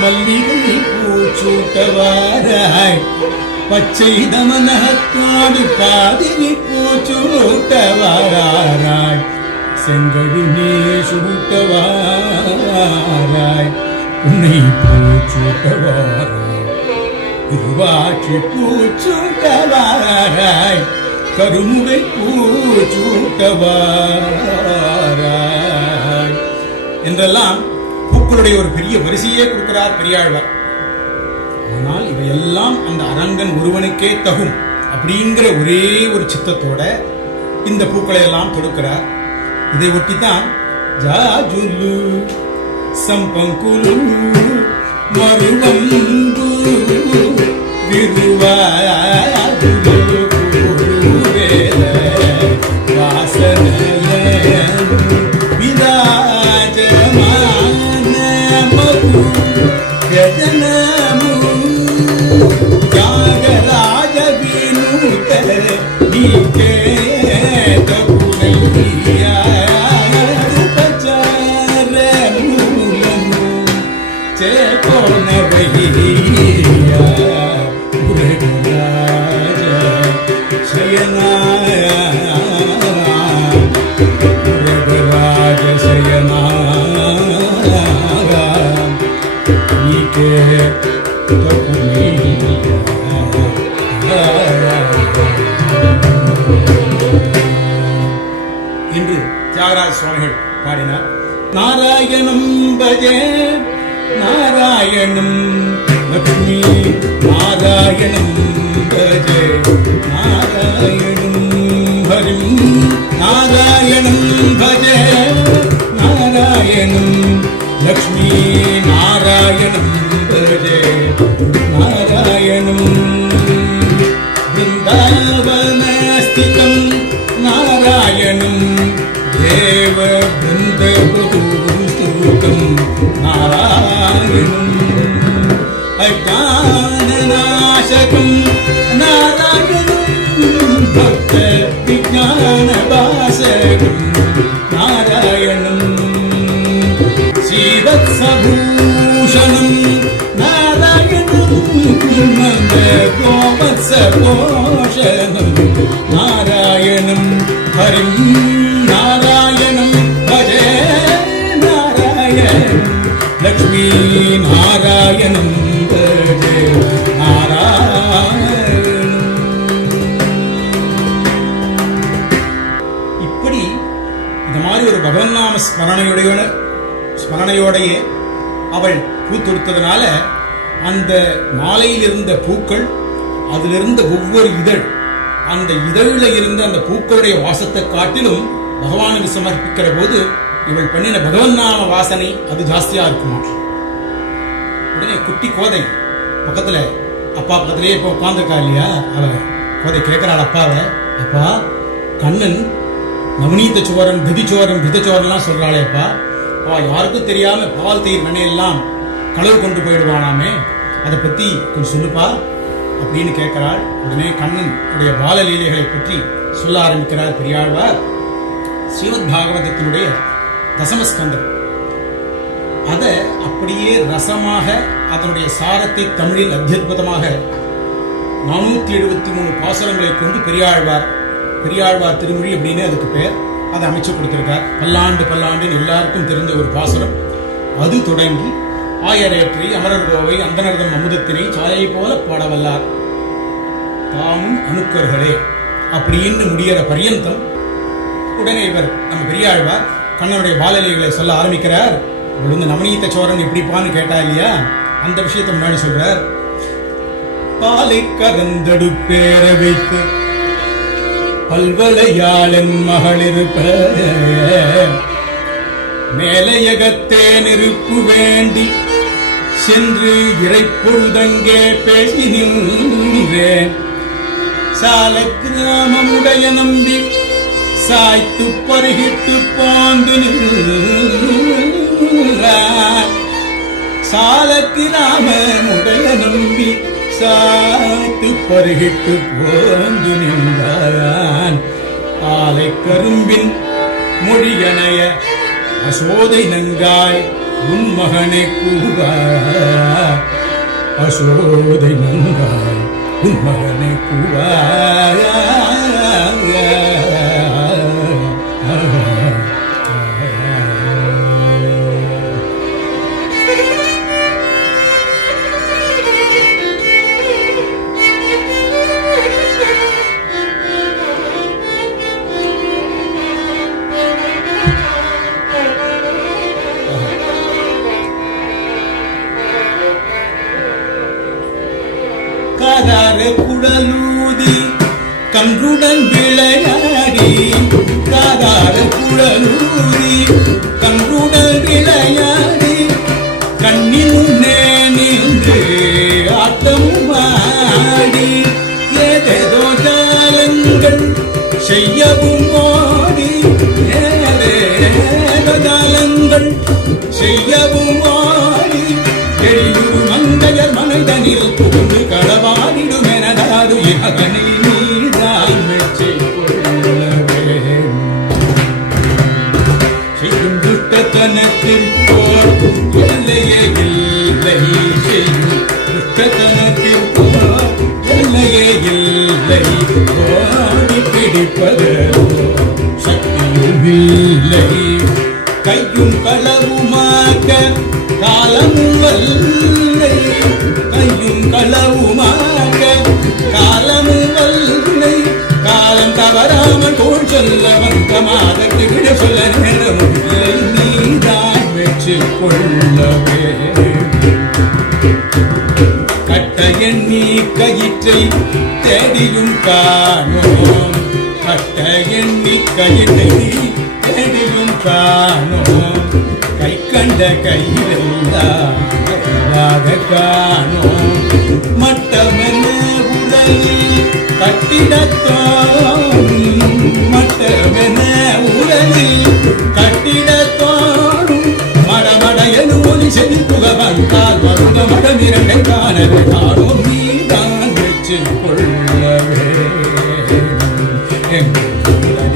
மல்லிகை பூச்சூட்டவாராய் பச்சை தமனகத்தோடு பாதினி பூச்சூட்டவாராய் செங்கழு நீ சூட்டவாராய் உன்னை பூச்சூட்டவாராய் இருவாட்சி பூச்சூட்டவாராய் கருமுகை பூச்சூட்டவாராய் என்றெல்லாம் பூக்களுடைய ஒரு பெரிய வரிசையே கொடுக்கிறார் பெரியாழ்வார். ஆனால் இவையெல்லாம் அந்த அரங்கன் ஒருவனுக்கே தகும் அப்படிங்கிற ஒரே ஒரு சித்தத்தோட இந்த பூக்களை எல்லாம் கொடுக்கிறார். இதை ஒட்டித்தான் ஜாஜுல்லு சம்பங்குலு மருவம்பு விருவாதுலு குருவேல வாசனல விராஜமான மது கஜனமு தியாகராஜ வினூத நீகே என்று தியாகராஜ சுவாமிகள் பாடினார். நாராயணம் பஜே நாராயணம் லக்ஷ்மி நாராயணம் பஜே நாராயணம் ஹரிம் நாராயணம் பஜே நாராயணம் லக்ஷ்மி நாராயணம் பஜே நாராயணம் பிருந்தாவனஸ்திதம் நாராயணம் தேவ பிருந்தபூஸ்தூகம் நாராயணம் அஜானநாசகம் நாராயணம் பக்த விஜானபாசகம் நாராயணம் ஸ்ரீவத்ஸபூஷணம் நாராயணம் மந்த கோவத்ஸபோஷணம் நாராயணம் ஹரிம் நாராயணம் பஜே நாராயணம் லக்ஷ்மி நாராயணம் பஜே நாராயணம். இப்படி இந்த மாதிரி ஒரு பகவன் நாம ஸ்மரணையோடையே அவள் பூ தொடுத்ததுனால அந்த மாலையில் இருந்த பூக்கள் அதிலிருந்த ஒவ்வொரு இதழ் அந்த இதழில் இருந்த அந்த பூக்களுடைய வாசத்தை காட்டிலும் பகவானுக்கு சமர்ப்பிக்கிற போது இவள் பண்ணின பகவன் நாம வாசனை அது ஜாஸ்தியா இருக்குமா. உடனே குட்டி கோதை பக்கத்துல அப்பா பக்கத்திலேயே இப்ப உட்கார்ந்துருக்கா இல்லையா, அவ கோதை கேட்கிறாள் அப்பாவை, அப்பா கண்ணன் நவநீத சோரன் திதிச்சோரன் விதச்சோரன்லாம் சொல்றாளே அப்பா, யாருக்கும் தெரியாம பால் தயிர் வெண்ணையெல்லாம் களவு கொண்டு போயிடுவானாமே, அதை பத்தி கொஞ்சம் சொல்லுப்பா அப்படின்னு கேட்கிறாள். உடனே கண்ணன் உடைய பாலலீலைகளை பற்றி சொல்ல ஆரம்பிக்கிறார் பெரியாழ்வார். ஸ்ரீமத் பாகவதத்தினுடைய தசமஸ்கந்தம் அதை அப்படியே ரசமாக அதனுடைய சாரத்தை தமிழில் அத்தியுதமாக 473 பாசுரங்களை கொண்டு பெரியாழ்வார் திருமொழி அப்படின்னு அதுக்கு பேர், அதை அமைச்சு கொடுத்திருக்கார். பல்லாண்டு பல்லாண்டுன்னு எல்லாருக்கும் தெரிந்த ஒரு பாசுரம். அது தொடங்கி ஆயரேற்றி அமரர் கோவை அந்தனர்தம் அமுதத்தினை சாயை போல பாடவல்லார் தாமும் அணுக்கர்களே அப்படின்னு முடிகிற பரியந்தம். உடனே இவர் நம்ம பெரியாழ்வார் கண்ணனுடைய பாலலீலைகளை சொல்ல ஆரம்பிக்கிறார். இவள் வந்து நவநீத சோரன் எப்படிப்பான்னு கேட்டா இல்லையா, அந்த விஷயத்தை முன்னாடி சொல்றார். பாலை கறந்தடுப்பேற வைத்து பல்வளையாளன் மகளிருப்ப மேலையகத்தே நெருப்பு வேண்டி சென்று இறைப்பொழுதங்கே பேசி நின்றேன். சால கிராமமுடைய நம்பி சாய்த்து பருகிட்டு போந்து நின்றான். சால கிராமமுடைய நம்பி சாய்த்து பருகிட்டு போந்து நின்றான். ஆலை கரும்பின் மொழிகனைய அசோதை நங்காய் உன் மகனை கூவா. அசோதை நங்காய் உன் மகனை கூவா. காதார குழலூதி கன்றுடன் விளையாடி. காதார குழலூதி கன்றுடன் விளையாடி. கண்ணின் முன்னே நின்று ஆட்டமும் ஆடி. ஏதேதோ ஜாலங்கள் செய்யவும் ஓடி. ஏதேதோ ஜாலங்கள் செய்யவும் ஓடி. எழிலூர் மங்கையர் மனைதனில் புகுந்து களவாடிடுமெனதாது இகனை நீதான் வெற்றி கொள்ளவே. செய்யும் துஷ்டத்தனத்திற்கோர் எல்லையே இல்லை. செய்யும் துஷ்டத்தனத்திற்கோர் எல்லையே இல்லை. ஓடி பிடிப்பதோ சக்தியும் இல்லை. கையும் களவுமாக்க காலமும் வல்லை. கையும் களவுமாக்க காலமும் வல்லை. காலம் தவறாமல் கோள் சொல்ல வந்த மாதத்து விட சொல்ல நேரமும் இல்லை. நீதான் வெற்றி கொள்ளவே. கட்ட எண்ணி கயிற்றை தேடியும் காணோம். கட்ட எண்ணி கயிற்றை தேடியும் காணோம். கை கண்ட கையிலெல்லாம் காணோம். மட்டமென உடலில் கட்டிடத்தோடும். மட்டமென உடலில் கட்டிடத்தோடும். மடமட என ஒலி செவி புக வந்தால் வருந்த மடமிரண்டை காணவே காணோம். நீதான் வெற்றி கொள்ளவே.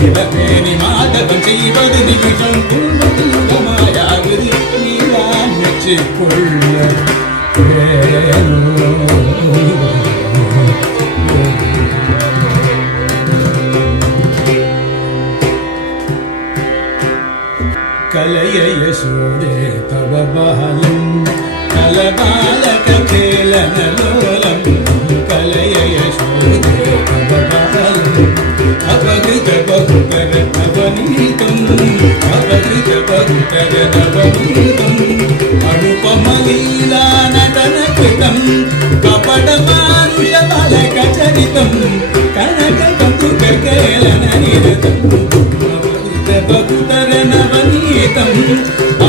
நிலமேனி மாதவன் செய்வது நிமிஷம் புல்வமாயாகுது. நீதான் வெற்றி கொள்ள. கலைய யசோதே தவ பாலம் கலபாலக கேலனலோலம். கலைய யசோதே தவ பாலம் அபகிருத பகுகர நவநீதம். அபகிருத பகுகர நவநீதம். அனுபமலீலா நடன கிருதம் கபட மானுஷ பலக சரிதம். கனக கந்துக கேலன நிரதம். அபகிருத பகுகர நவநீதம்.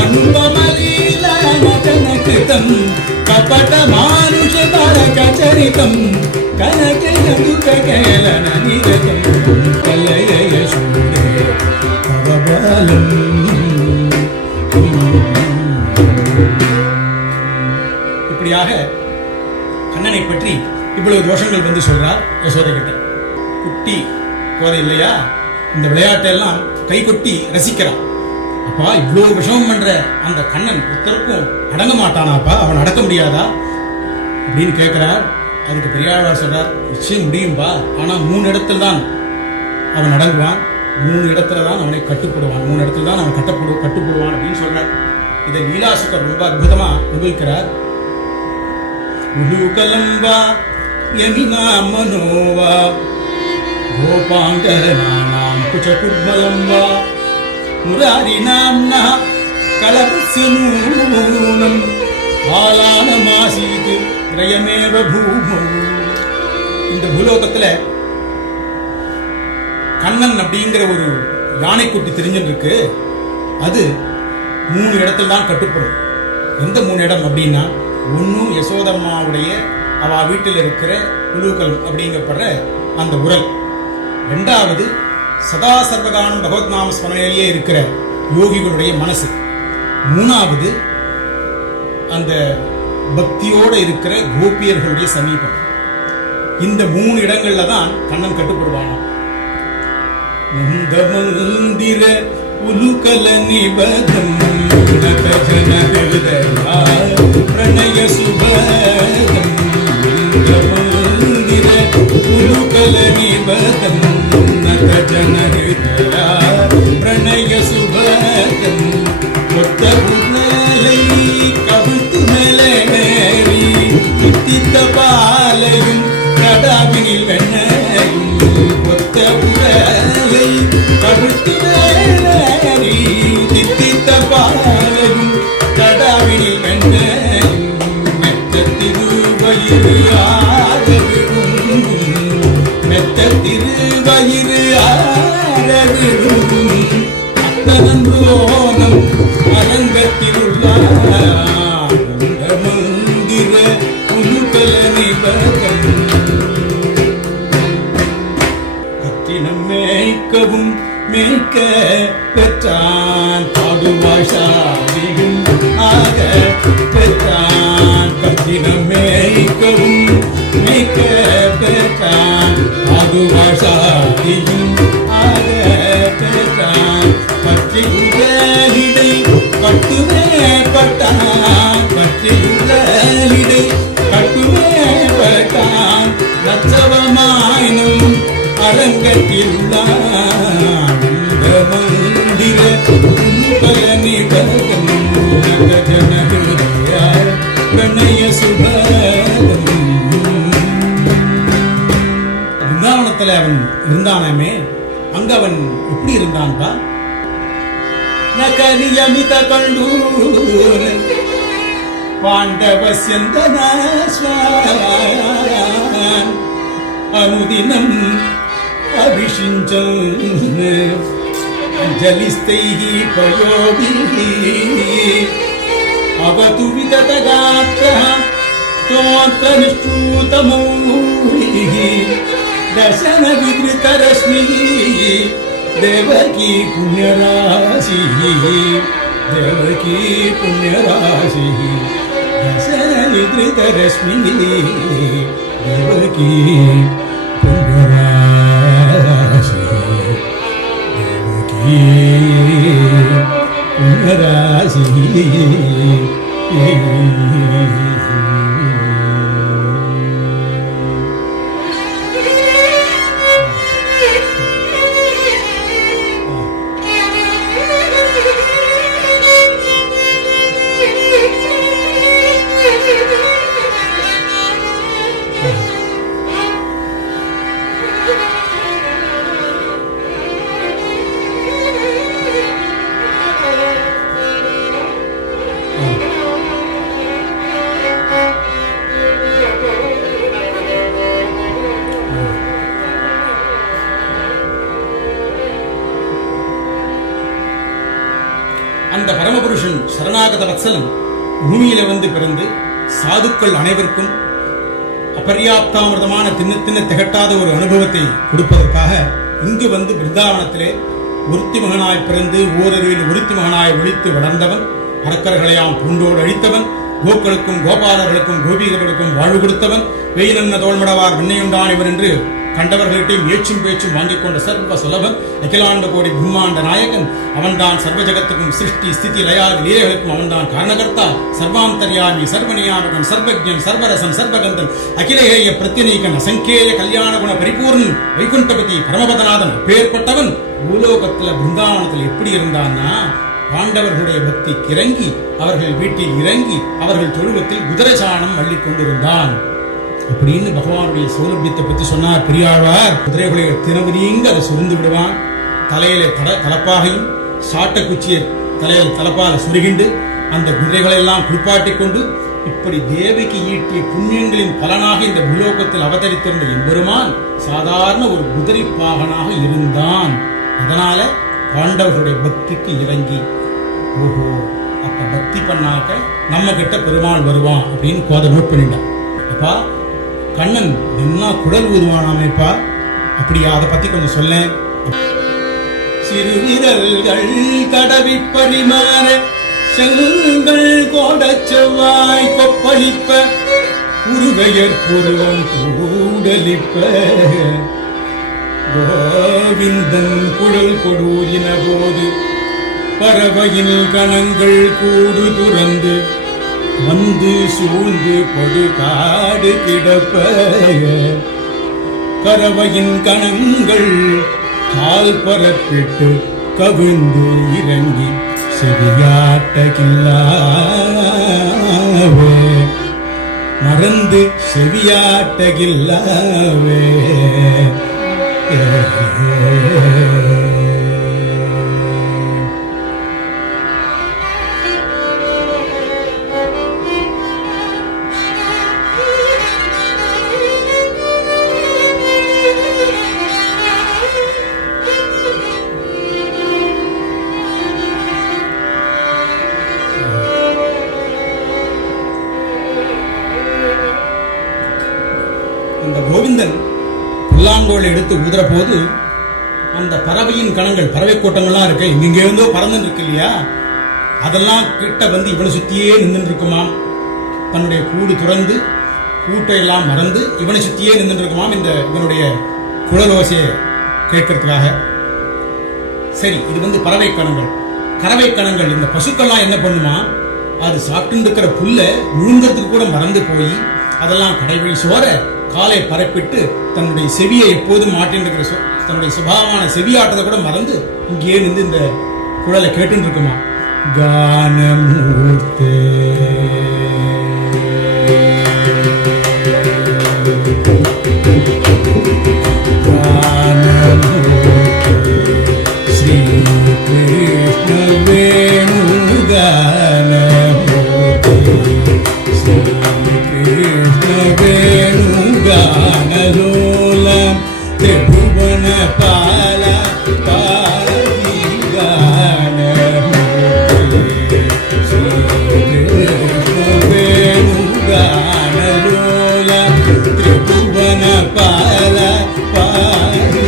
அனுபமலீலா நடன கிருதம் கபட மானுஷ பலக சரிதம். கனக கந்துக கேலன நிரதம். கலைய யசோதே தவ பாலம். இப்படியாக கண்ணனை பற்றி இவ்வளவு தோஷங்கள் வந்து சொல்றார் யசோதை கிட்ட. குட்டி கோதை இல்லையா, இந்த விளையாட்டெல்லாம் கை கொட்டி ரசிக்கிறான். அப்பா இவ்வளவு விஷமம் பண்ற அந்த கண்ணன் உத்தரக்கும் அடங்க மாட்டானாப்பா, அவன் அடக்க முடியாதா அப்படின்னு கேட்கிறார். அதுக்கு பெரியாழ்வார் சொல்றார், நிச்சயம் முடியும்பா, ஆனா 3 இடத்துல தான் அவன் அடங்குவான், 3 இடத்துல தான் அவனை கட்டுப்படுவான், 3 இடத்துல தான் அவன் கட்டுப்படுவான் அப்படின்னு சொல்றார். இதை லீலாசுக்கர் ரொம்ப அற்புதமா நிரூபிக்கிறார். உலூகலம்பா யமினா மனோவா கோபாங்கரநானாம் குச்சகுட்மலம்பா முராரி நாம்னா கலபஸ்யநூனம் ஆலானமாசீத் த்ரயமேவ பூமௌ. இந்த பூலோகத்துல கண்ணன் அப்படிங்கிற ஒரு யானை குட்டி தெரிஞ்சுட்டு இருக்கு. அது 3 இடத்துல தான் கட்டுப்படும். எந்த 3 இடம் அப்படின்னா, ஒன்று யசோதம்மாவுடைய அவ வீட்டில் இருக்கிற உலூக்கல் அப்படிங்கப்படுற அந்த உரல், ரெண்டாவது சதா சர்வகாலம் பகவத் நாம ஸ்மரணையிலேயே இருக்கிற யோகிகளுடைய மனசு, மூணாவது அந்த பக்தியோடு இருக்கிற கோபியர்களுடைய சமீபம். இந்த 3 இடங்கள்ல தான் கண்ணன் கட்டுப்படுவானாம். மந்திர உலுகல நிபதம் பிரணய சுபதம் மந்திர உலுகல நிபதம் பிரணய சுபதம் ஒத்த உடலை கவிழ்த்து மேலேறி தித்தித்த பாலையும் கடாவினில் வெண்ணையும் ஒத்த உடலை கவிழ்த்து மேலேறி தித்தித்த பாலையும் கடாவினில் வெண்ணையும் மெத்த திருவயிறு ஆரவிடும் மெத்த திருவயிறு ஆரவிடும் அத்தனன்றோனம் அரங்கத்திலுள்ள மந்திர உலுகல நிபதம் கத்தினம் மேய்க்கவும் மேய்க்க பெற்றான் பாடுவாஷாதியும் ஆக பெற்றான். கத்தினம் மேய்க்கவும் மேய்க்க பெற்றான் பாடுவாஷாதியும் ஆக பெற்றான். பற்றி உடலிடை கட்டுமே பட்டான் பற்றியுடலிடை கட்டுமே பட்டான். நச்சவமாயினும் அரங்கத்தில் உள்ளான் மந்திர உலுகல நிபதம் ஜனஹிருதய பிரணய சுபதம். பிருந்தாவனத்தில் அவன் இருந்தானாமே, அங்க அவன் எப்படி இருந்தான்பா? நகரியமித கண்டூர் பாண்டவஸ்யந்தனாஸ்வான் அனுதினம் அபிஷிஞ்சன் அஞ்சலிஸ்தைஹி பயோபிஹி அவது விததகாத்ரஹ தோத்ர நிஷ்டூதமௌலிஹி தசன வித்ரிதரஸ்மிஹி தேவகி புண்ணியராசி தேவகி புண்ணியராசி தசனித்ரிதரஸ்மி தேவகி புண்ணியராசி தேவகி புண்ணியராசி. அந்த பரமபுருஷன் சரணாகத வத்சலன் பூமியில வந்து பிறந்து சாதுக்கள் அனைவருக்கும் அபர்யாப்தாமிரதமான தின்ன திகட்டாத ஒரு அனுபவத்தை கொடுப்பதற்காக இங்கு வந்து பிருந்தாவனத்திலே ஒருத்தி மகனாய் பிறந்து ஓரறிவில் ஒருத்தி மகனாய் ஒழித்து வளர்ந்தவன், அரக்கர்களையாம் பூண்டோடு அழித்தவன், கோக்களுக்கும் கோபாலர்களுக்கும் கோபிகர்களுக்கும் வாழ்வு கொடுத்தவன், வெயிலன்ன தோல்மடவார் வெண்ணையுண்டான் இவர் என்று கண்டவர்களிட்டையும் ஏச்சும் பேச்சும் வாங்கிக் கொண்ட சர்வ சுலபன், அகிலாண்ட கோடி பிரம்மாண்ட நாயகன் அவன்தான். சர்வ ஜகத்துக்கும் சிருஷ்டி ஸ்திதி லயாதி லீலைகளுக்கும் அவன்தான் காரணகர்த்தா. சர்வாந்தர்யாமி சர்வநியாமகன் சர்வஜன் சர்வரசன் சர்வகந்தன் அகிலேய பிரத்யநீகன் அசங்கேய கல்யாண குண பரிபூர்ணன் வைகுண்டபதி பரமபதநாதன் அப்பேற்பட்டவன் பூலோகத்துல பிருந்தாவனத்தில் எப்படி இருந்தான்னா, பாண்டவர்களுடைய பக்திக்கு இறங்கி அவர்கள் வீட்டில் இறங்கி அவர்கள் தொழுவத்தில் குதிரசாணம் அள்ளி கொண்டிருந்தான் அப்படின்னு பகவானுடைய சௌலபியத்தை பத்தி சொன்னார் பெரியாழ்வார். குதிரைகளை தினவதியங்க அதை சுருந்து விடுவான், தலையில தலப்பாகையும் சாட்ட குச்சியை தலையில தலப்பால சுருகிண்டு அந்த குதிரைகளை எல்லாம் குளிப்பாட்டி கொண்டு இப்படி தேவிக்கு ஈட்டிய புண்ணியங்களின் பலனாக இந்த பூலோகத்தில் அவதரித்திருந்த எம்பெருமான் சாதாரண ஒரு குதிரை பாகனாக இருந்தான். அதனால பாண்டவர்களுடைய பக்திக்கு இறங்கி ஓஹோ அப்ப பக்தி பண்ணாக்க நம்ம கிட்ட பெருமாள் வருவான் அப்படின்னு கோதை நோட் பண்ணிட்டான். அப்பா கண்ணன் என்ன குடல் ஊதுவானாமேப்பா, அப்படியா? அதை பத்தி கொஞ்சம் சொல்ல. சிறுவிரல்கள் கடவி பரிமாற செல்கள் கோட செவ்வாய் கொப்பளிப்ப உருவையர் புருவம் கூடலிப்ப கோவிந்தன் குழல் கொடூரின போது பறவையின் கணங்கள் கூடு துறந்து வந்து சூழ்ந்து படுகாடு கிடப்ப கறவையின் கணங்கள் கால் பரப்பிட்டு கவிழ்ந்து இறங்கி செவியாட்டகில்லாவே மறந்து செவியாட்டகில்லாவே. அந்த கோவிந்தன் புல்லாங்கோல் எடுத்து ஊதுற போது அந்த பறவையின் கணங்கள், பறவை கூட்டங்கள்லாம் இருக்கு, இங்கே இருந்தோ பறந்து இருக்கு இல்லையா, அதெல்லாம் கிட்ட வந்து இவனை சுத்தியே நின்று இருக்குமாம். தன்னுடைய கூடு துறந்து கூட்டை எல்லாம் மறந்து இவனை சுத்தியே நின்று இருக்குமாம் இந்த இவனுடைய குழலோசையை கேட்கறதுக்காக. சரி, இது வந்து பறவை கணங்கள். கறவை கணங்கள் இந்த பசுக்கள்லாம் என்ன பண்ணுமா, அது சாப்பிட்டு இருக்கிற புல்ல விழுங்கிறதுக்கு கூட மறந்து போய் அதெல்லாம் கடைவழி சோற காலை பரப்பிட்டு தன்னுடைய செவியை எப்போதும் மாட்டின் இருக்கிற தன்னுடைய சுபாவமான செவியாட்டத்தை கூட மறந்து இங்கே நின்று இந்த குழலை கேட்டு இருக்குமா. கானமூர்த்தே ஸ்ரீ கிருஷ்ண வேணு கானமூர்த்தே ஸ்ரீ கிருஷ்ண வேணு கானலோலம் திரிபுவன பால பாரி கானமூர்த்தே ஸ்ரீ கிருஷ்ண வேணு கானலோலம் திரிபுவன பால பாரி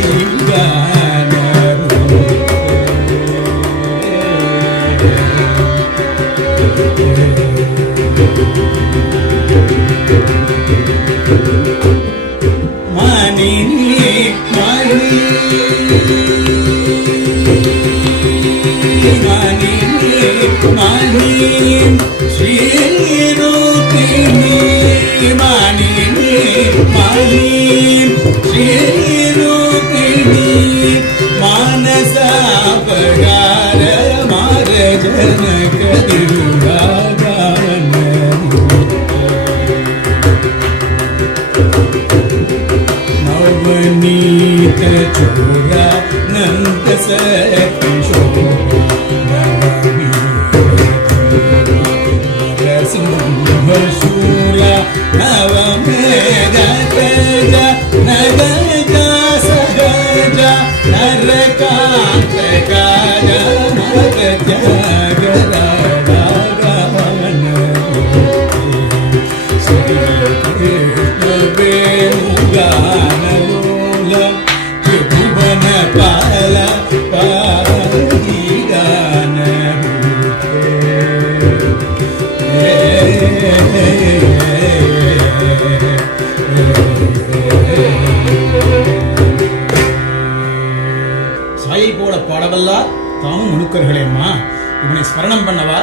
மானசாபகார மார ஜனக திருவாகான நவநீத சோரா நந்த சகிஷோரா நவமீர நவமேத தஜ நகஜ சகஜ நரகாந்த காஜ நகஜ கரடாகவன ஸ்ரீ கிருஷ்ண வேணு கானலோல திரிபுவன பால பாரி கானமூர்த்தே. சாயை போல பாடவல்லா தாமும் முழுக்கர்களேம்மா, இவனை ஸ்மரணம் பண்ணவா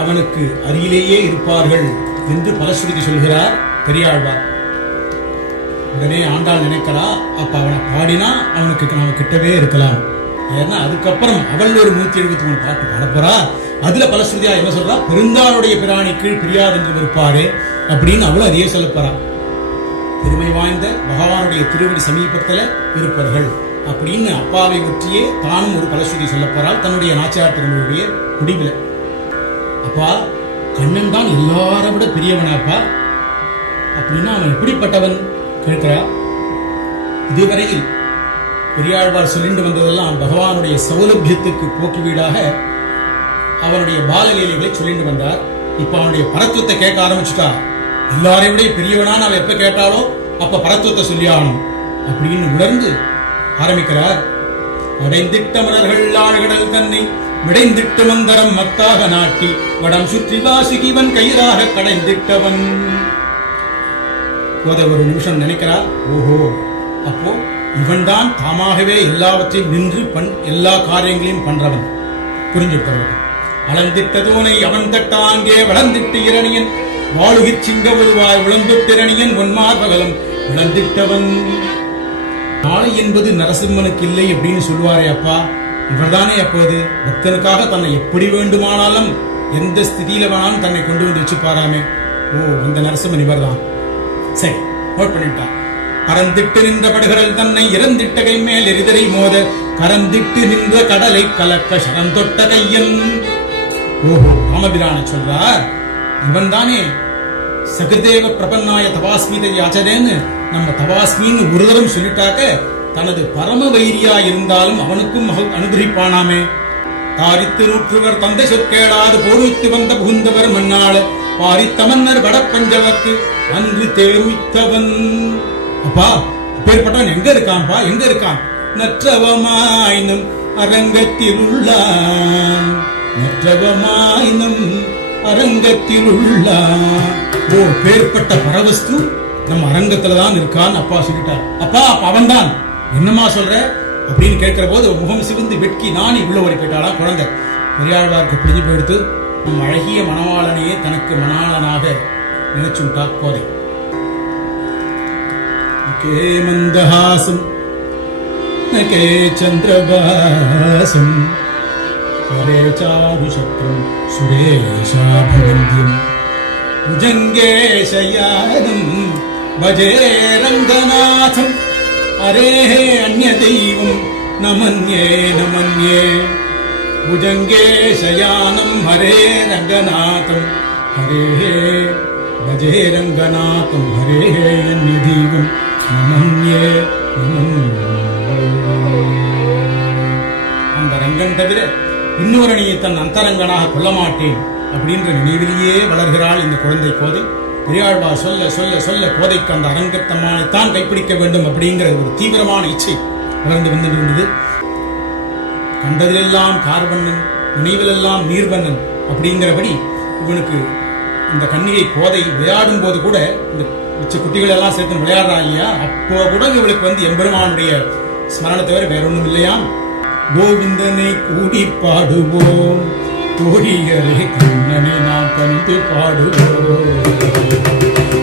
அவனுக்கு அருகிலேயே இருப்பார்கள் என்று பலஸ்ருதி சொல்கிறார் பெரியாழ்வார். உடனே ஆண்டாள் நினைக்கிறா, அப்ப அவனை பாடினா அவனுக்கு நாம கிட்டவே இருக்கலாம். ஏன்னா அதுக்கப்புறம் அவள் ஒரு 173 பாட்டு பாடப்போறா. அதுல பலஸ்ருதியா என்ன சொல்றா, பெருந்தாளுடைய பிராணி கீழ் பிரியாது என்று இருப்பாரே அப்படின்னு அவளும் அதையே சொல்ல போறா. பெருமை வாய்ந்த பகவானுடைய திருவடி சமீபத்துல இருப்பார்கள் அப்படின்னு அப்பாவை ஒற்றியே தானும் ஒரு பலஸ்ருதி சொல்ல போறாள் தன்னுடைய நாச்சியார் திருமொழியுடைய முடிவில். அப்பா கண்ணன் தான் எல்லாரை விட பெரியவனாப்பா அப்படின்னா அவன் எப்படிப்பட்டவன் கேட்கிறா. இதுவரையில் பெரியாழ்வார் சொல்லிட்டு வந்ததெல்லாம் பகவானுடைய சௌலபியத்துக்கு போக்கு வீடாக அவனுடைய பாலலீலைகளை சொல்லிட்டு வந்தார். இப்ப அவனுடைய பரத்துவத்தை கேட்க ஆரம்பிச்சுட்டா. எல்லாரையும் விட பெரியவனான அவ எப்ப கேட்டாலோ அப்ப பரத்துவத்தை சொல்லி ஆகணும் அப்படின்னு உணர்ந்து ஆரம்பிக்கிறார். அடைந்திட்ட மலர்கள் ஆழ்கடல் தன்னை விடைந்திட்டு மந்தரம் மத்தாக நாட்டி வடம் சுற்றி வாசுகிவன் கயிறாக கடைந்திட்டவன். ஒரு நிமிஷம் நினைக்கிறார். ஓஹோ, அப்போ இவன் தான் தாமாகவே எல்லாவற்றையும் நின்று எல்லா காரியங்களையும் பண்றவன் புரிஞ்சுட்டவர்கள். அளந்திட்டதோனை அவன் தட்டாங்கே வளர்ந்திட்டு இரணியன் வாழுகிச் சிங்க ஒருவாய் விளந்திட்டிரணியன் ஒன்மார் பகலம் விளந்திட்டவன். நாளை என்பது நரசிம்மனுக்கு இல்லை அப்படின்னு சொல்லுவாரே அப்பா, இவர்தானே அப்போது பக்தனுக்காக தன்னை எப்படி வேண்டுமானாலும் எந்த ஸ்திதியில வேணாலும் தன்னை கொண்டு வந்து வச்சுப்பாராமே. ஓ, அந்த நரசிம்மன் இவர்தான். சரி, நோட் பண்ணிட்டார். பரந்திட்டு நின்ற படுகடல் தன்னை இறந்திட்ட கை மேல் எரிதரை மோத கரந்திட்டு நின்ற கடலை கலக்க சரந்தொட்ட கையன். ஓஹோ, ராமபிரான சொல்றார். இவன் தானே சகிருதேவ பிரபன்னாய தவாஸ்மீதை யாச்சதேன்னு நம்ம தவாஸ்மின்னு ஒரு தரம் சொல்லிட்டாக்க தனது பரம வைரியா இருந்தாலும் அவனுக்கும் அனுகிரகிப்பானாமே. தாரித்து நூற்றுவர் தந்தை சொற்கேளாது போரித்து வந்த புகுந்தவர் மன்னாள பாரித்தமன்னர் வடப்பஞ்சவர்க்கு அன்று தேர்வித்தவன். அப்பா, பேர்பட்டவன் எங்க இருக்கான்பா, எங்க இருக்கான்? நற்றவமாயினும் அரங்கத்தில் உள்ளான், நற்றவமாயினும் அரங்கத்தில் உள்ளான். ஓர் பேர்பட்ட பரவஸ்து நம்ம அரங்கத்துலதான் இருக்கான் அப்பா சொல்லிட்டார். அப்பா, அவன் தான். என்னமா சொல்ற அப்படின்னு கேட்கிற போது முகம் சிவந்து வெட்கி நான் இவ்வளவு வரை கேட்டாளா குழந்தை. பெரியாழ்வாருக்கு பிடிஞ்சு போயிடுத்து. நம் அழகிய மணவாளனையே தனக்கு மணாளனாக நினைச்சுட்டா கோதை. நகே மந்தஹாசம் நகே சந்திரபாசம் ஹரே சாருஷத்ரம் சுரேஷாபவந்தியம் புஜங்கேஷயானம் பஜே ரங்கநாதம் அரே அந்நிய தெய்வம் நமன்யே நமன்யே. புஜங்கேஷயானம் ஹரே ரங்கநாதம் ஹரே பஜே ரங்கநாதம் ஹரே அந்நிய தெய்வம் நமன்யே நமன்யே. அந்த ரங்கன் தவிர இன்னொருணியை தன் அந்தரங்கனாக கொள்ள மாட்டேன் அப்படின்ற நினைவிலேயே வளர்கிறாள் இந்த குழந்தை கோதை. பெரியாழ்வார் சொல்ல சொல்ல சொல்ல கோதைக்கு அந்த அரங்கத்தம்மானைத்தான் கைப்பிடிக்க வேண்டும் அப்படிங்கிற ஒரு தீவிரமான இச்சை வளர்ந்து வந்துட்டு. கண்டதிலெல்லாம் கார்வண்ணன், நினைவிலெல்லாம் நீர்வண்ணன் அப்படிங்கிறபடி இவனுக்கு இந்த கன்னிகை கோதை விளையாடும் போது கூட இந்த மிச்ச குட்டிகள் எல்லாம் சேர்த்து விளையாடுறா இல்லையா, அப்போ கூட இவளுக்கு எம்பெருமானுடைய ஸ்மரணத்தை தவிர வேற ஒன்றும் இல்லையா. கோவிந்தனை கூடி பாடுவோம் கோடியரே கண்ணனை நாம் கண்டு பாடுவோம்.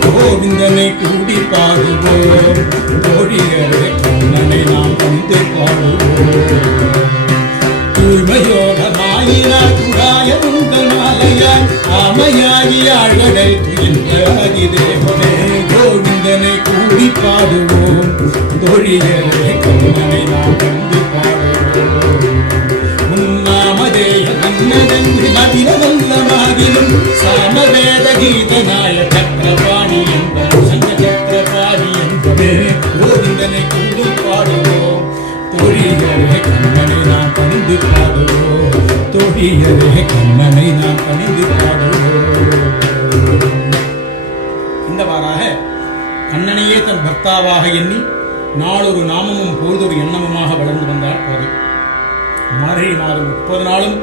கோவிந்தனை கூடி பாடுவோம் கோடியரே கண்ணனை நாம் கண்டு பாடுவோம். தூய்மையோகமாயினார் குடாய முந்தமாலையாய் ஆமையாகி ஆழ்கடல் துயின்றாகி தேவனே. கோவிந்தனை கூடி பாடுவோம் கோடியரே கண்ணனை நாம் கண்டு பாடுவோம். உன்னாமதேய கண்ணனென்று மதிரவல்லமாகிலும் சாமவேத கீதனாய சக்கரபாணி என்ப சங்க சக்கரபாணி என்பவே. கோவிந்தனை கூடி பாடுவோம் தோழியரே கண்ணனை நாம் பணிந்து பாடுவோம். தோழியரே கண்ணனை நாம் பணிந்து பாடுவோம். இந்தவாறாக கண்ணனையே தன் பர்த்தாவாக எண்ணி நாளொரு நாமமும் பொழுதொரு எண்ணமுமாக வளர்ந்து வந்தாள் கோதை. மார்கழி மாதம் 30 நாளும்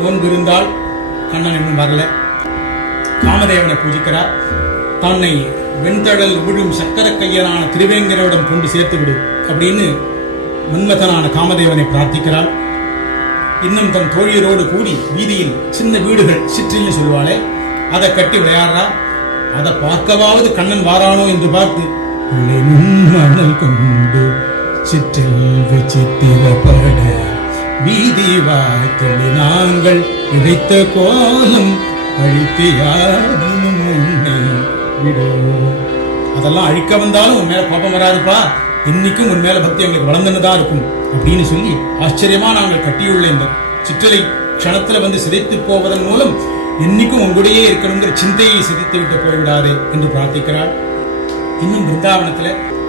நோன்பு இருந்தால் கண்ணன் இன்னும் வரல. காமதேவனை பூஜிக்கிறார். தன்னை வெண்தழல் விழும் சக்கர கையனான திருவேங்கரவிடம் கொண்டு சேர்த்து விடு அப்படின்னு மன்மதனான காமதேவனை பிரார்த்திக்கிறாள். இன்னும் தன் தோழியரோடு கூடி வீதியில் சின்ன வீடுகள் சிற்றில்னு சொல்லுவாளே அதை கட்டி விளையாடுறா. அதை பார்க்கவாவது கண்ணன் வாரானோ என்று பார்த்து மணல் கொண்டு சிற்றில் விசித்திரப்பட வீதி வாய்த்தலி நாங்கள் இழைத்த கோலம் அழித்தியாரும் உன்னை விடுவோம். அதெல்லாம் அழிக்க வந்தாலும் உன் மேல கோபம் வராதுப்பா, இன்னைக்கும் உன் மேல பக்தி எங்களுக்கு வளர்ந்துதான் இருக்கும் அப்படின்னு சொல்லி ஆச்சரியமா நாங்கள் கட்டியுள்ள இந்த சிற்றலை க்ஷணத்துல சிதைத்து போவதன் மூலம் இன்னைக்கும் உங்களுடையே இருக்கணுங்கிற சிந்தையை சிதைத்து விட்டு போய்விடாதே என்று பிரார்த்திக்கிறாள். இன்னும் பிருந்தாவனத்துல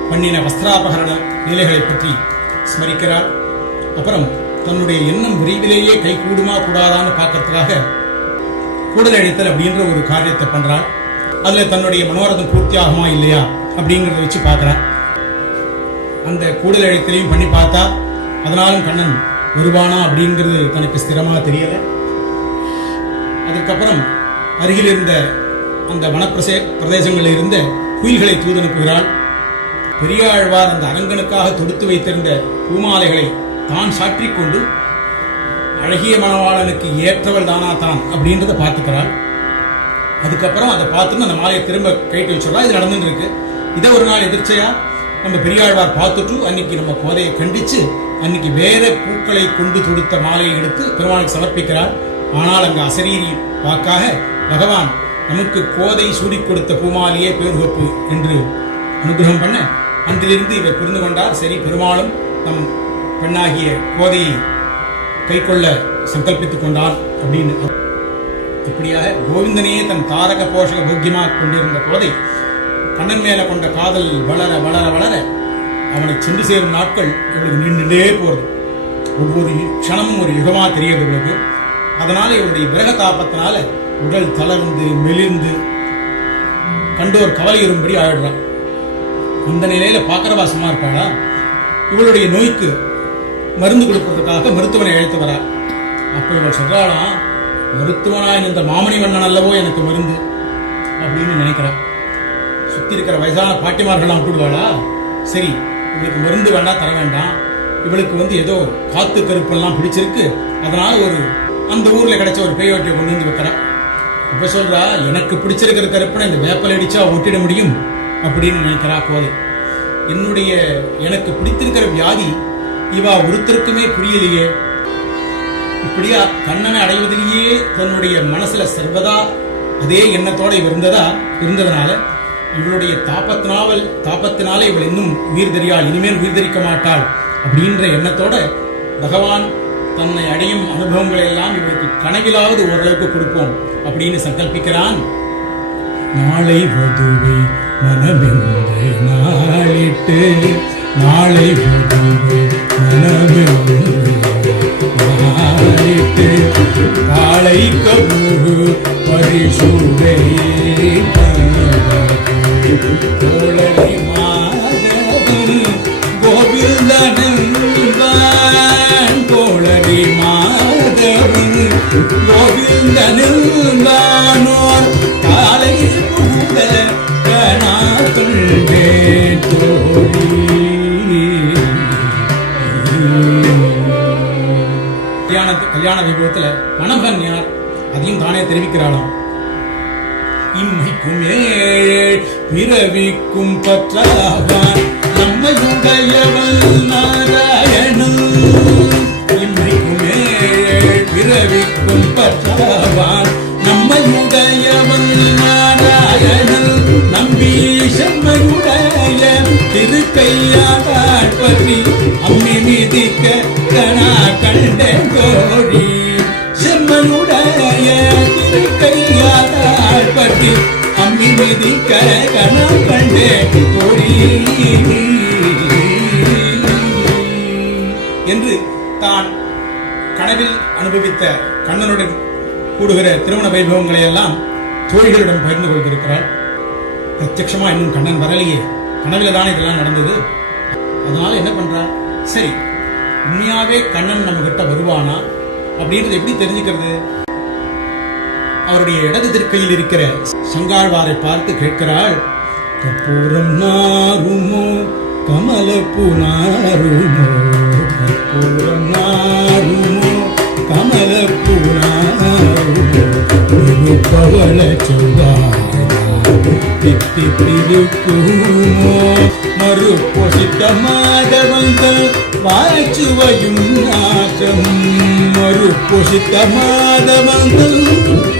பண்ணின வஸ்திராபகரண லீலைகளை பற்றி ஸ்மரிக்கிறாள். அப்புறம் தன்னுடைய எண்ணம் விரைவிலேயே கை கூடுமா கூடாதான்னு பார்க்கறதுக்காக கூடல் அழித்தல் அப்படின்ற ஒரு காரியத்தை பண்றாள். அதுல தன்னுடைய மனோரதம் பூர்த்தி ஆகுமா இல்லையா அப்படிங்கிறத வச்சு பார்க்கிறான். அந்த கூடல் அழித்தலையும் பண்ணி பார்த்தா அதனாலும் கண்ணன் வருவானா அப்படிங்கிறது தனக்கு ஸ்திரமா தெரியல. அதுக்கப்புறம் அருகில் இருந்த அந்த பிரதேசங்களில் இருந்த குயில்களை தூதனுப்புகிறாள். பெரியாழ்வார் அந்த அரங்கனுக்காக தொடுத்து வைத்திருந்த பூமாலைகளை தான் சாற்றிக் கொண்டு அழகிய மணவாளனுக்கு ஏற்றவள் தானா தான் அப்படின்றத பார்த்துக்கிறாள். அதுக்கப்புறம் அதை பார்த்துன்னு அந்த மாலையை திரும்ப கைட்டு வச்சுடலாம். இது நடந்துட்டு இருக்கு. இதை ஒரு நாள் எதிர்ச்சையா நம்ம பெரியாழ்வார் பார்த்துட்டு அன்னைக்கு நம்ம கோதையை கண்டிச்சு அன்னைக்கு வேற பூக்களை கொண்டு தொடுத்த மாலையை எடுத்து பெருமாளுக்கு சமர்ப்பிக்கிறார். ஆனால் அங்க அசரீரி வாக்காக பகவான் நமக்கு கோதை சூடி கொடுத்த பூமாலையே பேருகப்பு என்று அனுகிரகம் பண்ண அன்றிலிருந்து இவர் புரிந்து கொண்டார். சரி, பெருமாளும் நம் பெண்ணாகிய கோதையை கை கொள்ள சங்கல்பித்துக் கொண்டார் அப்படின்னு. இப்படியாக கோவிந்தனையே தன் தாரக போஷக போக்கியமாக கொண்டிருந்த கோதை கண்ணன் மேல கொண்ட காதல் வளர வளர வளர அவனை சென்று சேரும் நாட்கள் இவளுக்கு நின்றுட்டே போறது. ஒவ்வொரு க்ஷணமும் ஒரு யுகமா தெரியுது இவளுக்கு. அதனால இவருடைய விரக தாபத்தினால உடல் தளர்ந்து மெலிர்ந்து கண்டோர் கவலையுறும்படி ஆயிடுறான். இந்த நிலையில பாக்கரவா சும்மா இருப்பாளா? இவளுடைய நோய்க்கு மருந்து கொடுப்பதற்காக மருத்துவனை அழைத்து வரா. அப்ப இவள் சொல்றாளாம், மருத்துவனாய் இந்த மாமணி வண்ணன் அல்லவோ எனக்கு மருந்து அப்படின்னு நினைக்கிறான். சுத்தி இருக்கிற வயசான பாட்டிமார்கள்லாம் கூடுவாளா? சரி, இவளுக்கு மருந்து வேண்டா, தர வேண்டாம். இவளுக்கு ஏதோ காத்து கருப்பெல்லாம் பிடிச்சிருக்கு, அதனால அந்த ஊர்ல கிடைச்ச ஒரு பேயோட்டியை கொண்டு வந்து வைக்கிறா. இப்ப சொல்றா, எனக்கு பிடிச்சிருக்கிற கருப்பனை இந்த வேப்பல் அடிச்சா ஒட்டிட முடியும் அப்படின்னு நினைக்கிறா கோதை. எனக்கு பிடித்திருக்கிற வியாதி இவா ஒருத்தருக்குமே புரியலையே. இப்படியா கண்ணனை அடைவதிலேயே தன்னுடைய மனசுல சர்வதா அதே எண்ணத்தோட இருந்ததனால இவளுடைய தாபத்தினால இவள் இன்னும் உயிர் தெரியாள், இனிமேல் உயிர் தெரிக்க மாட்டாள் அப்படின்ற எண்ணத்தோட பகவான் தன்னை அடையும் அனுபவங்களை எல்லாம் இவளுக்கு கனவிலாவது ஓரளவுக்கு கொடுப்போம் அப்படின்னு சங்கல்பிக்கிறான். நாளை வதுவை மனமென்று நாளிட்டு, நாளை வதுவை மனமென்று நாளிட்டு, காளை கபூரு பரிசூடை கோளை மாதவன் கோவிந்தனன் கோளை மாதவன் கோவிந்தனன் தானோர் காலை புகுத கணாத்துண்டே தோழி. கல்யாண வைபவத்துல மணமகன் யார் அதையும் தானே தெரிவிக்கிறாளாம். இம்மைக்கும் பிறவிக்கும் பற்றாவான் நம்மையுடையவன் நாராயணன். இம்மைக்கும் பிறவிக்கும் பற்றாவான் நம்மையுடையவன் நாராயணன். நம்பி செம்மையுடைய திருக்கையாடாட் பற்றி அம்மி மிதிக்க கணா கண்டேன் கோழி. செம்மையுடைய திருக்கையாடாட் பற்றி அம்மி மிதிக்க கணா கண்டேன் கோழி என்று தான் கனவில் அனுபவித்த கண்ணனுடன் கூடுகிற திருமண வைபவங்களை எல்லாம் தோழிகளிடம் பகிர்ந்து கொண்டிருக்கிறாள். பிரத்யட்சமா இன்னும் கண்ணன் வரலையே, கனவில தானே இதெல்லாம் நடந்தது. அதனால என்ன பண்றார்? சரி, உண்மையாவே கண்ணன் நம்ம கிட்ட வருவானா அப்படின்றது எப்படி தெரிஞ்சுக்கிறது? அவருடைய இடது திருக்கையில் இருக்கிற சங்காழ்வாரை பார்த்து கேட்கிறாள். கற்பூரம் நாருமோ கமலப்பூ நாருமோ, கற்பூரம் நாருமோ கமலப்பூ நாருமோ, பவள செவ்வாய் தித்திருக்குமோ, மறுபொசித்த மாதவங்கள் வாய்ச்சுவையும் நாற்றமும், மறுபொசித்த மாதவங்கள்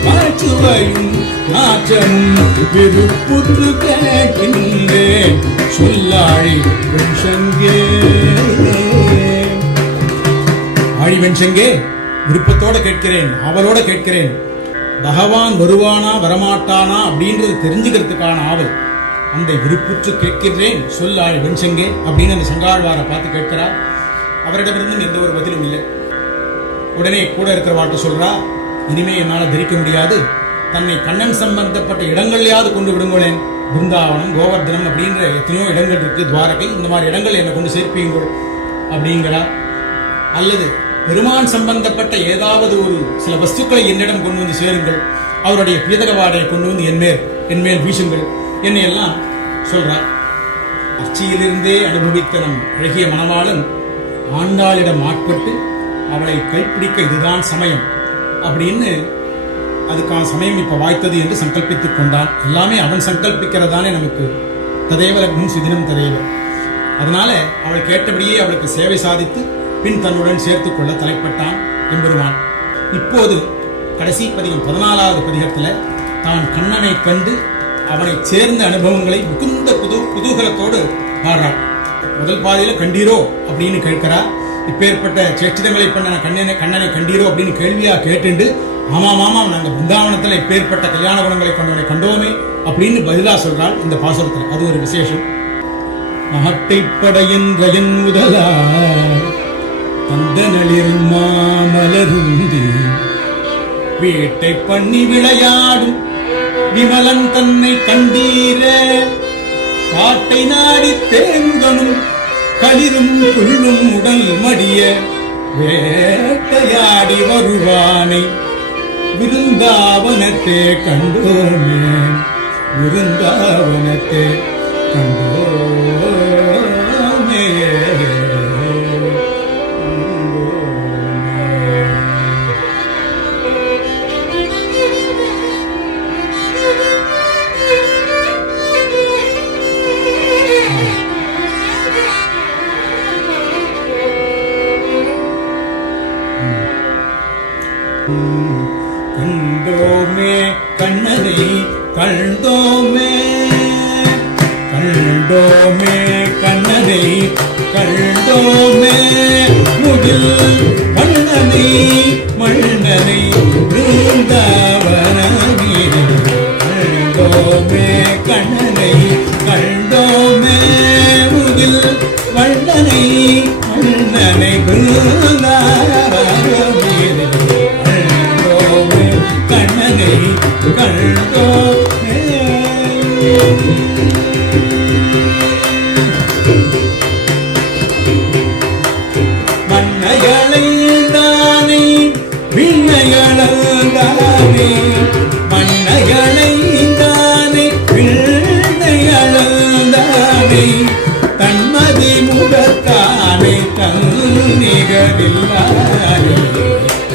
வாய்ச்சுவையும் நாற்றமும், விருப்புற்று கேட்கின்றேன் சொல்லாழி வெண்சங்கே. ஆழி வெண்சங்கே, விருப்பத்தோட கேட்கிறேன், அவளோட கேட்கிறேன். பகவான் வருவானா வரமாட்டானா அப்படின்றது தெரிஞ்சுக்கிறதுக்கான ஆவல். அந்த விருப்புற்று கேட்கிறேன் சொல்லாழி வெண்சங்கே அப்படின்னு அந்த சங்காழ்வாரை பார்த்து கேட்கிறார். அவரிடமிருந்து எந்த ஒரு பதிலும் இல்லை. உடனே கூட இருக்கிறவாட்டு சொல்றா, இனிமே என்னால் தரிக்க முடியாது, தன்னை கண்ணன் சம்பந்தப்பட்ட இடங்கள்லையாவது கொண்டு விடுங்களேன். பிருந்தாவனம், கோவர்தனம் அப்படின்ற எத்தனையோ இடங்கள் இருக்கு, துவாரகை, இந்த மாதிரி இடங்கள் என்னை கொண்டு சேர்ப்பீங்கள் அப்படிங்கிறா. அல்லது பெருமான் சம்பந்தப்பட்ட ஏதாவது ஒரு சில வஸ்துக்களை என்னிடம் கொண்டு வந்து சேருங்கள், அவருடைய பீதகவாடை கொண்டு வந்து என்மேல் வீசுங்கள், என்னை எல்லாம் சொல்றார். அச்சியிலிருந்தே அனுபவித்த நம் அழகிய மணவாளன் ஆண்டாளிடம் ஆட்பட்டு அவளை கைப்பிடிக்க இதுதான் சமயம் அப்படின்னு அதுக்கான சமயம் இப்ப வாய்த்தது என்று சங்கல்பித்துக் கொண்டான். எல்லாமே அவன் சங்கல்பிக்கிறதானே நமக்கு. ததேவ லக்னம் சுதினம் ததேவ. அதனால அவள் கேட்டபடியே அவளுக்கு சேவை சாதித்து பின் தன்னுடன் சேர்த்துக் கொள்ள தலைப்பட்டான் எம்பெருமான். இப்போது கடைசி பதிகம் 14வது பதிகத்துல தான் கண்ணனை கண்டு அவனை சேர்ந்த அனுபவங்களை மிகுந்த குதூகலத்தோடு பாடுறான். முதல் பாதையில கண்டீரோ அப்படின்னு கேட்கிறா. இப்பேற்பட்ட சேஷ்டிதங்களை பண்ண கண்ணனை கண்டீரோ அப்படின்னு கேள்வியா கேட்டுண்டு, ஆமாம் ஆமாம், நாங்க பிருந்தாவனத்துல இப்பேற்பட்ட கல்யாண குணங்களை கொண்டவனை கண்டோமே அப்படின்னு பதிலா சொல்றாள் இந்த பாசுரத்துல. அது ஒரு விசேஷம். மகட்டைப்படையின் ரயன் முதலா தந்தனளிர் மாமலருந்தி வீட்டை பண்ணி விளையாடும் விமலன் தன்னை கண்டீர, காட்டை நாடி தேங்குதனும் களிரும் புல்லும் உடல் மடிய வேட்டையாடி வருவானை விருந்தாவனத்தே கண்டோமே, விருந்தாவனத்தே கண்டோமே. கண்டோமே கண்ணனை கண்டோமே, கண்டோமே கண்ணனை கண்டோமே, முகில் கண்ணனை மன்னனை பிருந்தாவனமே. கண்டோமே கண்ணனை கண்டோமே, முகில் வண்ணனை மன்னனை பிருந்தாவனமே. கண்ணனை கண்டோமே. மன்னைகளை தானே விண்ணையளந்தானே, மன்னைகளை தானே விண்ணையளந்தானே, தன்மதி முகத்தானே தன்னிகரில்லானே.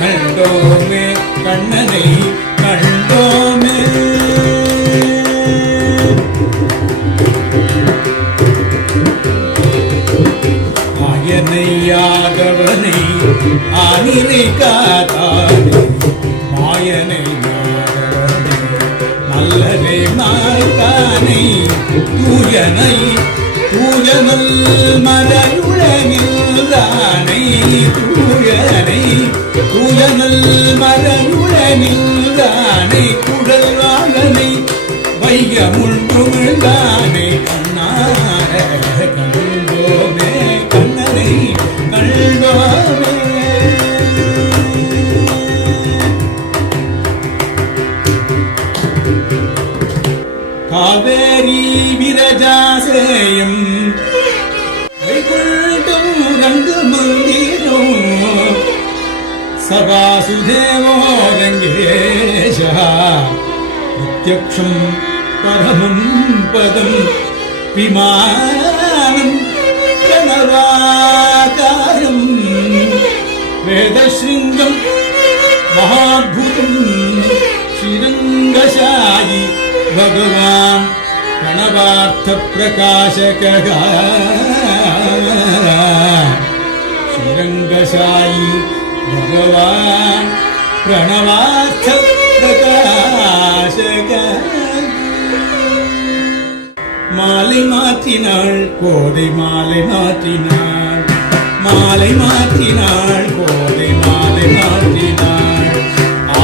கண்டோமே கண்ணனை கண்டோமே. மாயனையாகவனை ஆனிரை காத்தானே, மாயனையாகவனை மல்லரை மாய்த்தானை, தூயனை தூயனல் மரயுழனில்தானை, தூயனை தூயனல் மரயுழனில்தானை, குடல் வாழனை வையமுள் புகழ்ந்தானை. கண்ணார கண்டோமே கண்ணனை கண்டோமே. காவேரி விரஜாசேயம் வைகுண்டம் ரங்கு மந்திரம், சபாசுதேவோ ரங்கேஷா பிரத்யக்ஷம் பரமம் பதம் விமானம் கணவாகாரம் வேதஸ்ருங்கம் மகாத்புதம் ஸ்ரீரங்கசாயி பகவான் பிரணவார்த்த பிரகாசக. ஸ்ரீரங்கசாயி பகவான் பிரணவார்த்த பிரகாசக. மாலை மாற்றினாள் கோதை மாலை மாற்றினாள், மாலை மாற்றினாள் கோதை மாலை மாற்றினாள்,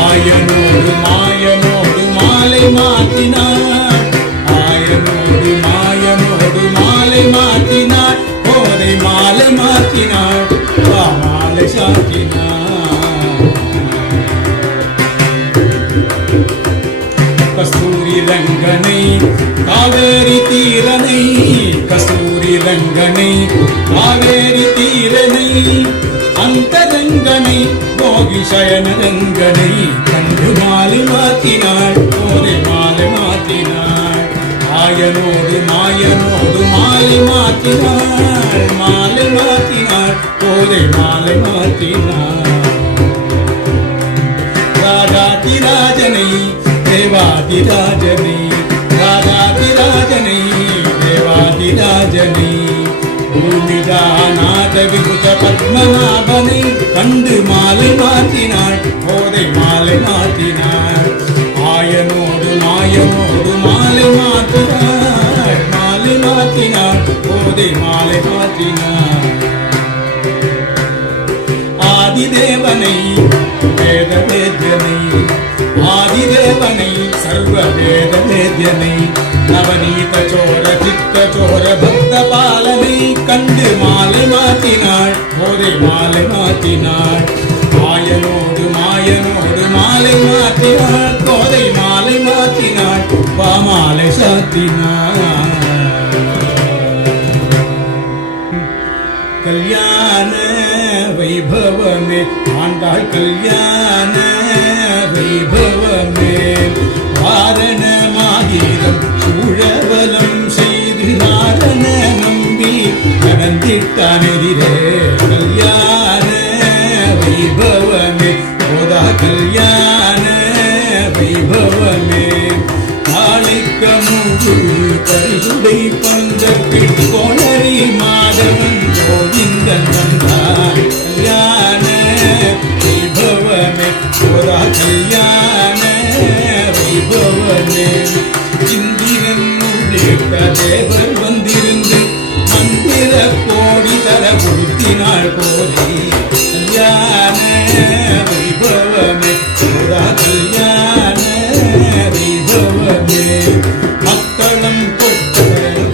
ஆயனோடு மாயனோடு மாலை மாற்றினாள், ஆயனோடு மாயனோடு மாலை மாற்றினாள், கோதை மாலை மாற்றினாள், மாலை சாற்றினாள். கஸ்தூரி ரங்கனை காவேரி தீரனை கஸ்தூரி ரங்கனை காவேரி தீரனை அந்தரங்கனை போகிஷயன ரங்கனை கண்டு மாலை மாத்தினாள் போதை மாலை மாத்தினாள் ஆயனோடு மாயனோடு மாலை மாத்தினாள் போதை மாலை மாத்தினாள் ராஜாதிராஜனை தேவாதிராஜனை ராஜாதிராஜனை தேவாதிராஜனை பூமிதாநாத விபுத பத்மநாபனை கண்டு மாலை மாத்தினாள் போதை மாலை மாத்தினாள் ஆயனோடு மாயனோடு மாலை மாத்தினாள் போதை மாலை மாத்தினாள் ஆதிதேவனை வேத வேத்யனை ஆதிதேவனை சர்வ வேத வேத்யனை நவநீத சோர சித்த சோர பக்த பாலனை கண்டு மாலை மாத்தினாள் போதை மாலை மாத்தினாள் ஆயனோடு மாயனோடு மாலை மாத்தினாள் போதை மாலை மாத்தினாள் பாமாலை சாத்தினாள் கல்யாண வைபவமே ஆண்டாள் கல்யாண வைபவமே வாரணமாகிரம் சூழவலம் செய்து நாரண நம்பி கடந்திட்டான் எதிரே கல்யாண வைபவமே போதா கல்யாண வைபவமே காளைக்க மூன்று பரிசுடை பந்தத்தில் கோளரி மாதவன் கோவிந்தன் வந்தான் கல்யாண வைபவமே போதா கல்யாண வைபவமே இந்திரன் உள்ளிட்ட தேவர் வந்திருந்து மந்திர கோடி தர உடுத்தினாள் போதை கல்யாண வைபவமே போதா கல்யாண வைபவமே மக்களம் கொட்ட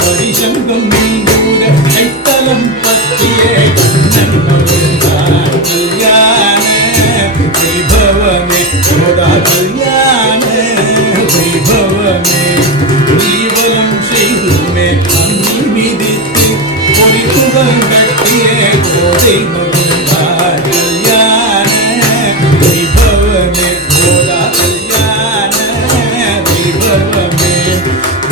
பரிசங்கம் மீண்டூர கைத்தலம் பற்றிய கண்ணன் மகிழ்ந்தார் கல்யாண வைபவமே போதா கல்யாண வைபவமே ஜீவனம் செய்துமே அன்னி மிதித்து பொறிப்புகள் கட்டிய கோதை மகிழ்ந்தார் கல்யாண வைபவமே போதா கல்யாண வைபவமே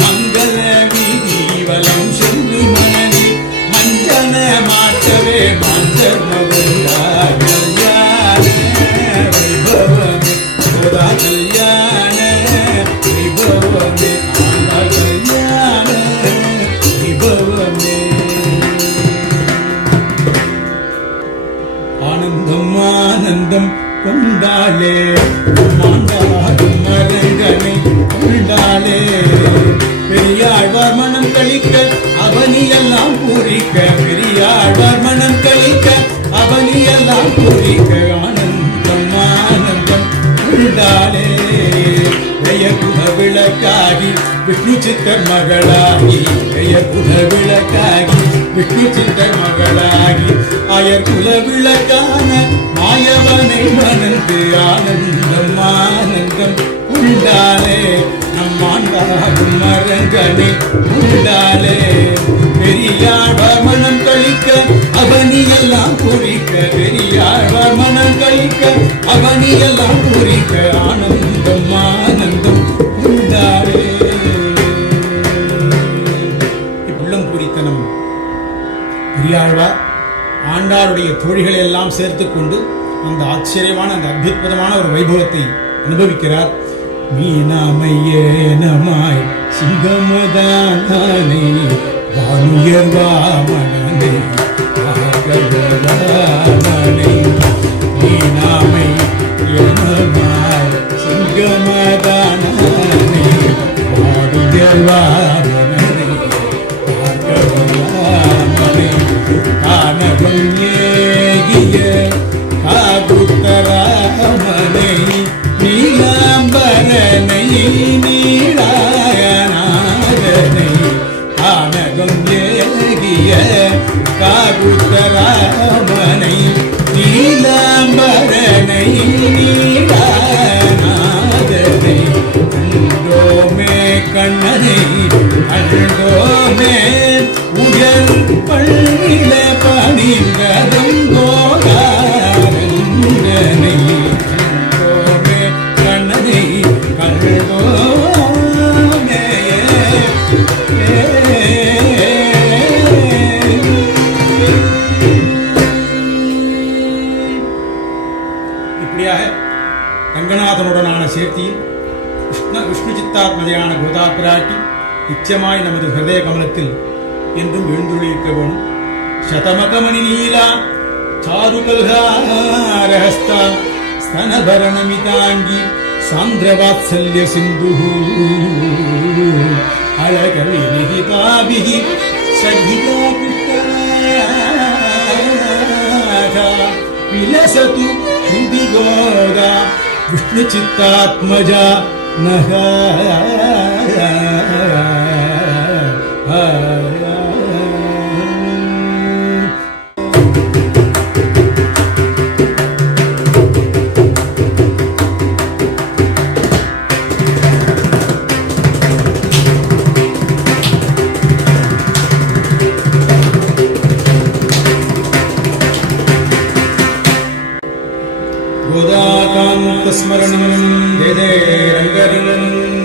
மங்கள வீதிவலம் சென்று மனதில் மஞ்சன மாற்றவே மாந்தர் மகிழ்ந்தார் கல்யாண வைபவமே போதா கல்யாண வைபவமே ஆண்டாள் கல்யாண வைபவமே ஆனந்தம் ஆனந்தம் கொண்டாளே மாண்டாடும் மரங்கனை கொண்டாளே பெரியாழ்வார் மனம் கழிக்க அவனியெல்லாம் பூரிக்க பெரியாழ்வார் மனம் கழிக்க அவனியெல்லாம் பூரிக்க ஆனந்தம் ஆனந்தம் கொண்டாளே பெயர்குல விளக்காகி விஷ்ணு சித்தர் மகளாகி பெயர்குல விளக்காகி விஷ்ணு சித்தர் மகளாகி அயர்குல விளக்கான மாயவனை மணந்து ஆனந்தம் ஆனந்தம் உண்டாலே நம் ஆண்டாடும் மரங்கனை உண்டாலே பெரியாழ்வார் மனம் கழிக்க அவனியெல்லாம் குறிக்க பெரியாழ்வார் மனம் கழிக்க அவனியெல்லாம் குறிக்க ஆனந்தம் ஆனந்தம் உண்டாலே இவ்வுள்ளம் குறித்தனம் பெரியாழ்வார் ஆண்டாருடைய தோழிகளை எல்லாம் சேர்த்துக் கொண்டு அந்த ஆச்சரியமான அந்த அற்புதமான ஒரு வைபவத்தை அனுபவிக்கிறார் மீனாமையேனமாய் சிங்கமதானே வானுயர்வாமனே வாகவதானே மீனாமை ஏனமாய் சிங்கமதானே வானுயர்வாமனே வாகவதானே கானகம் ஏகிய காகுத்தராமனை நீலாம்பரனை நீளாயநாதனை கானகம் ஏகிய காகுத்தராமனை நீலாம்பரனை நீளாயநாதனை யசோதாத்மதையான கோதா பிராட்டி நிச்சயமாய் நமது ஹிருதய கமலத்தில் என்றும் எழுந்துள்ளிருக்க வேணும். சதமகமணி நீலா சாருகல்ஹாரஹஸ்தா ஸ்தனபரணமிதாங்கி சாந்திரவாத்சல்ய சிந்து அழகவிநிகிதாபிஹி சகிதா புஷ்கராகா விலசது ஹ்ருதி கோதா விஷ்ணுசித்தாத்மஜா நஹா. गोदाकान्तस्मरणं जय जय रङ्गरङ्गन्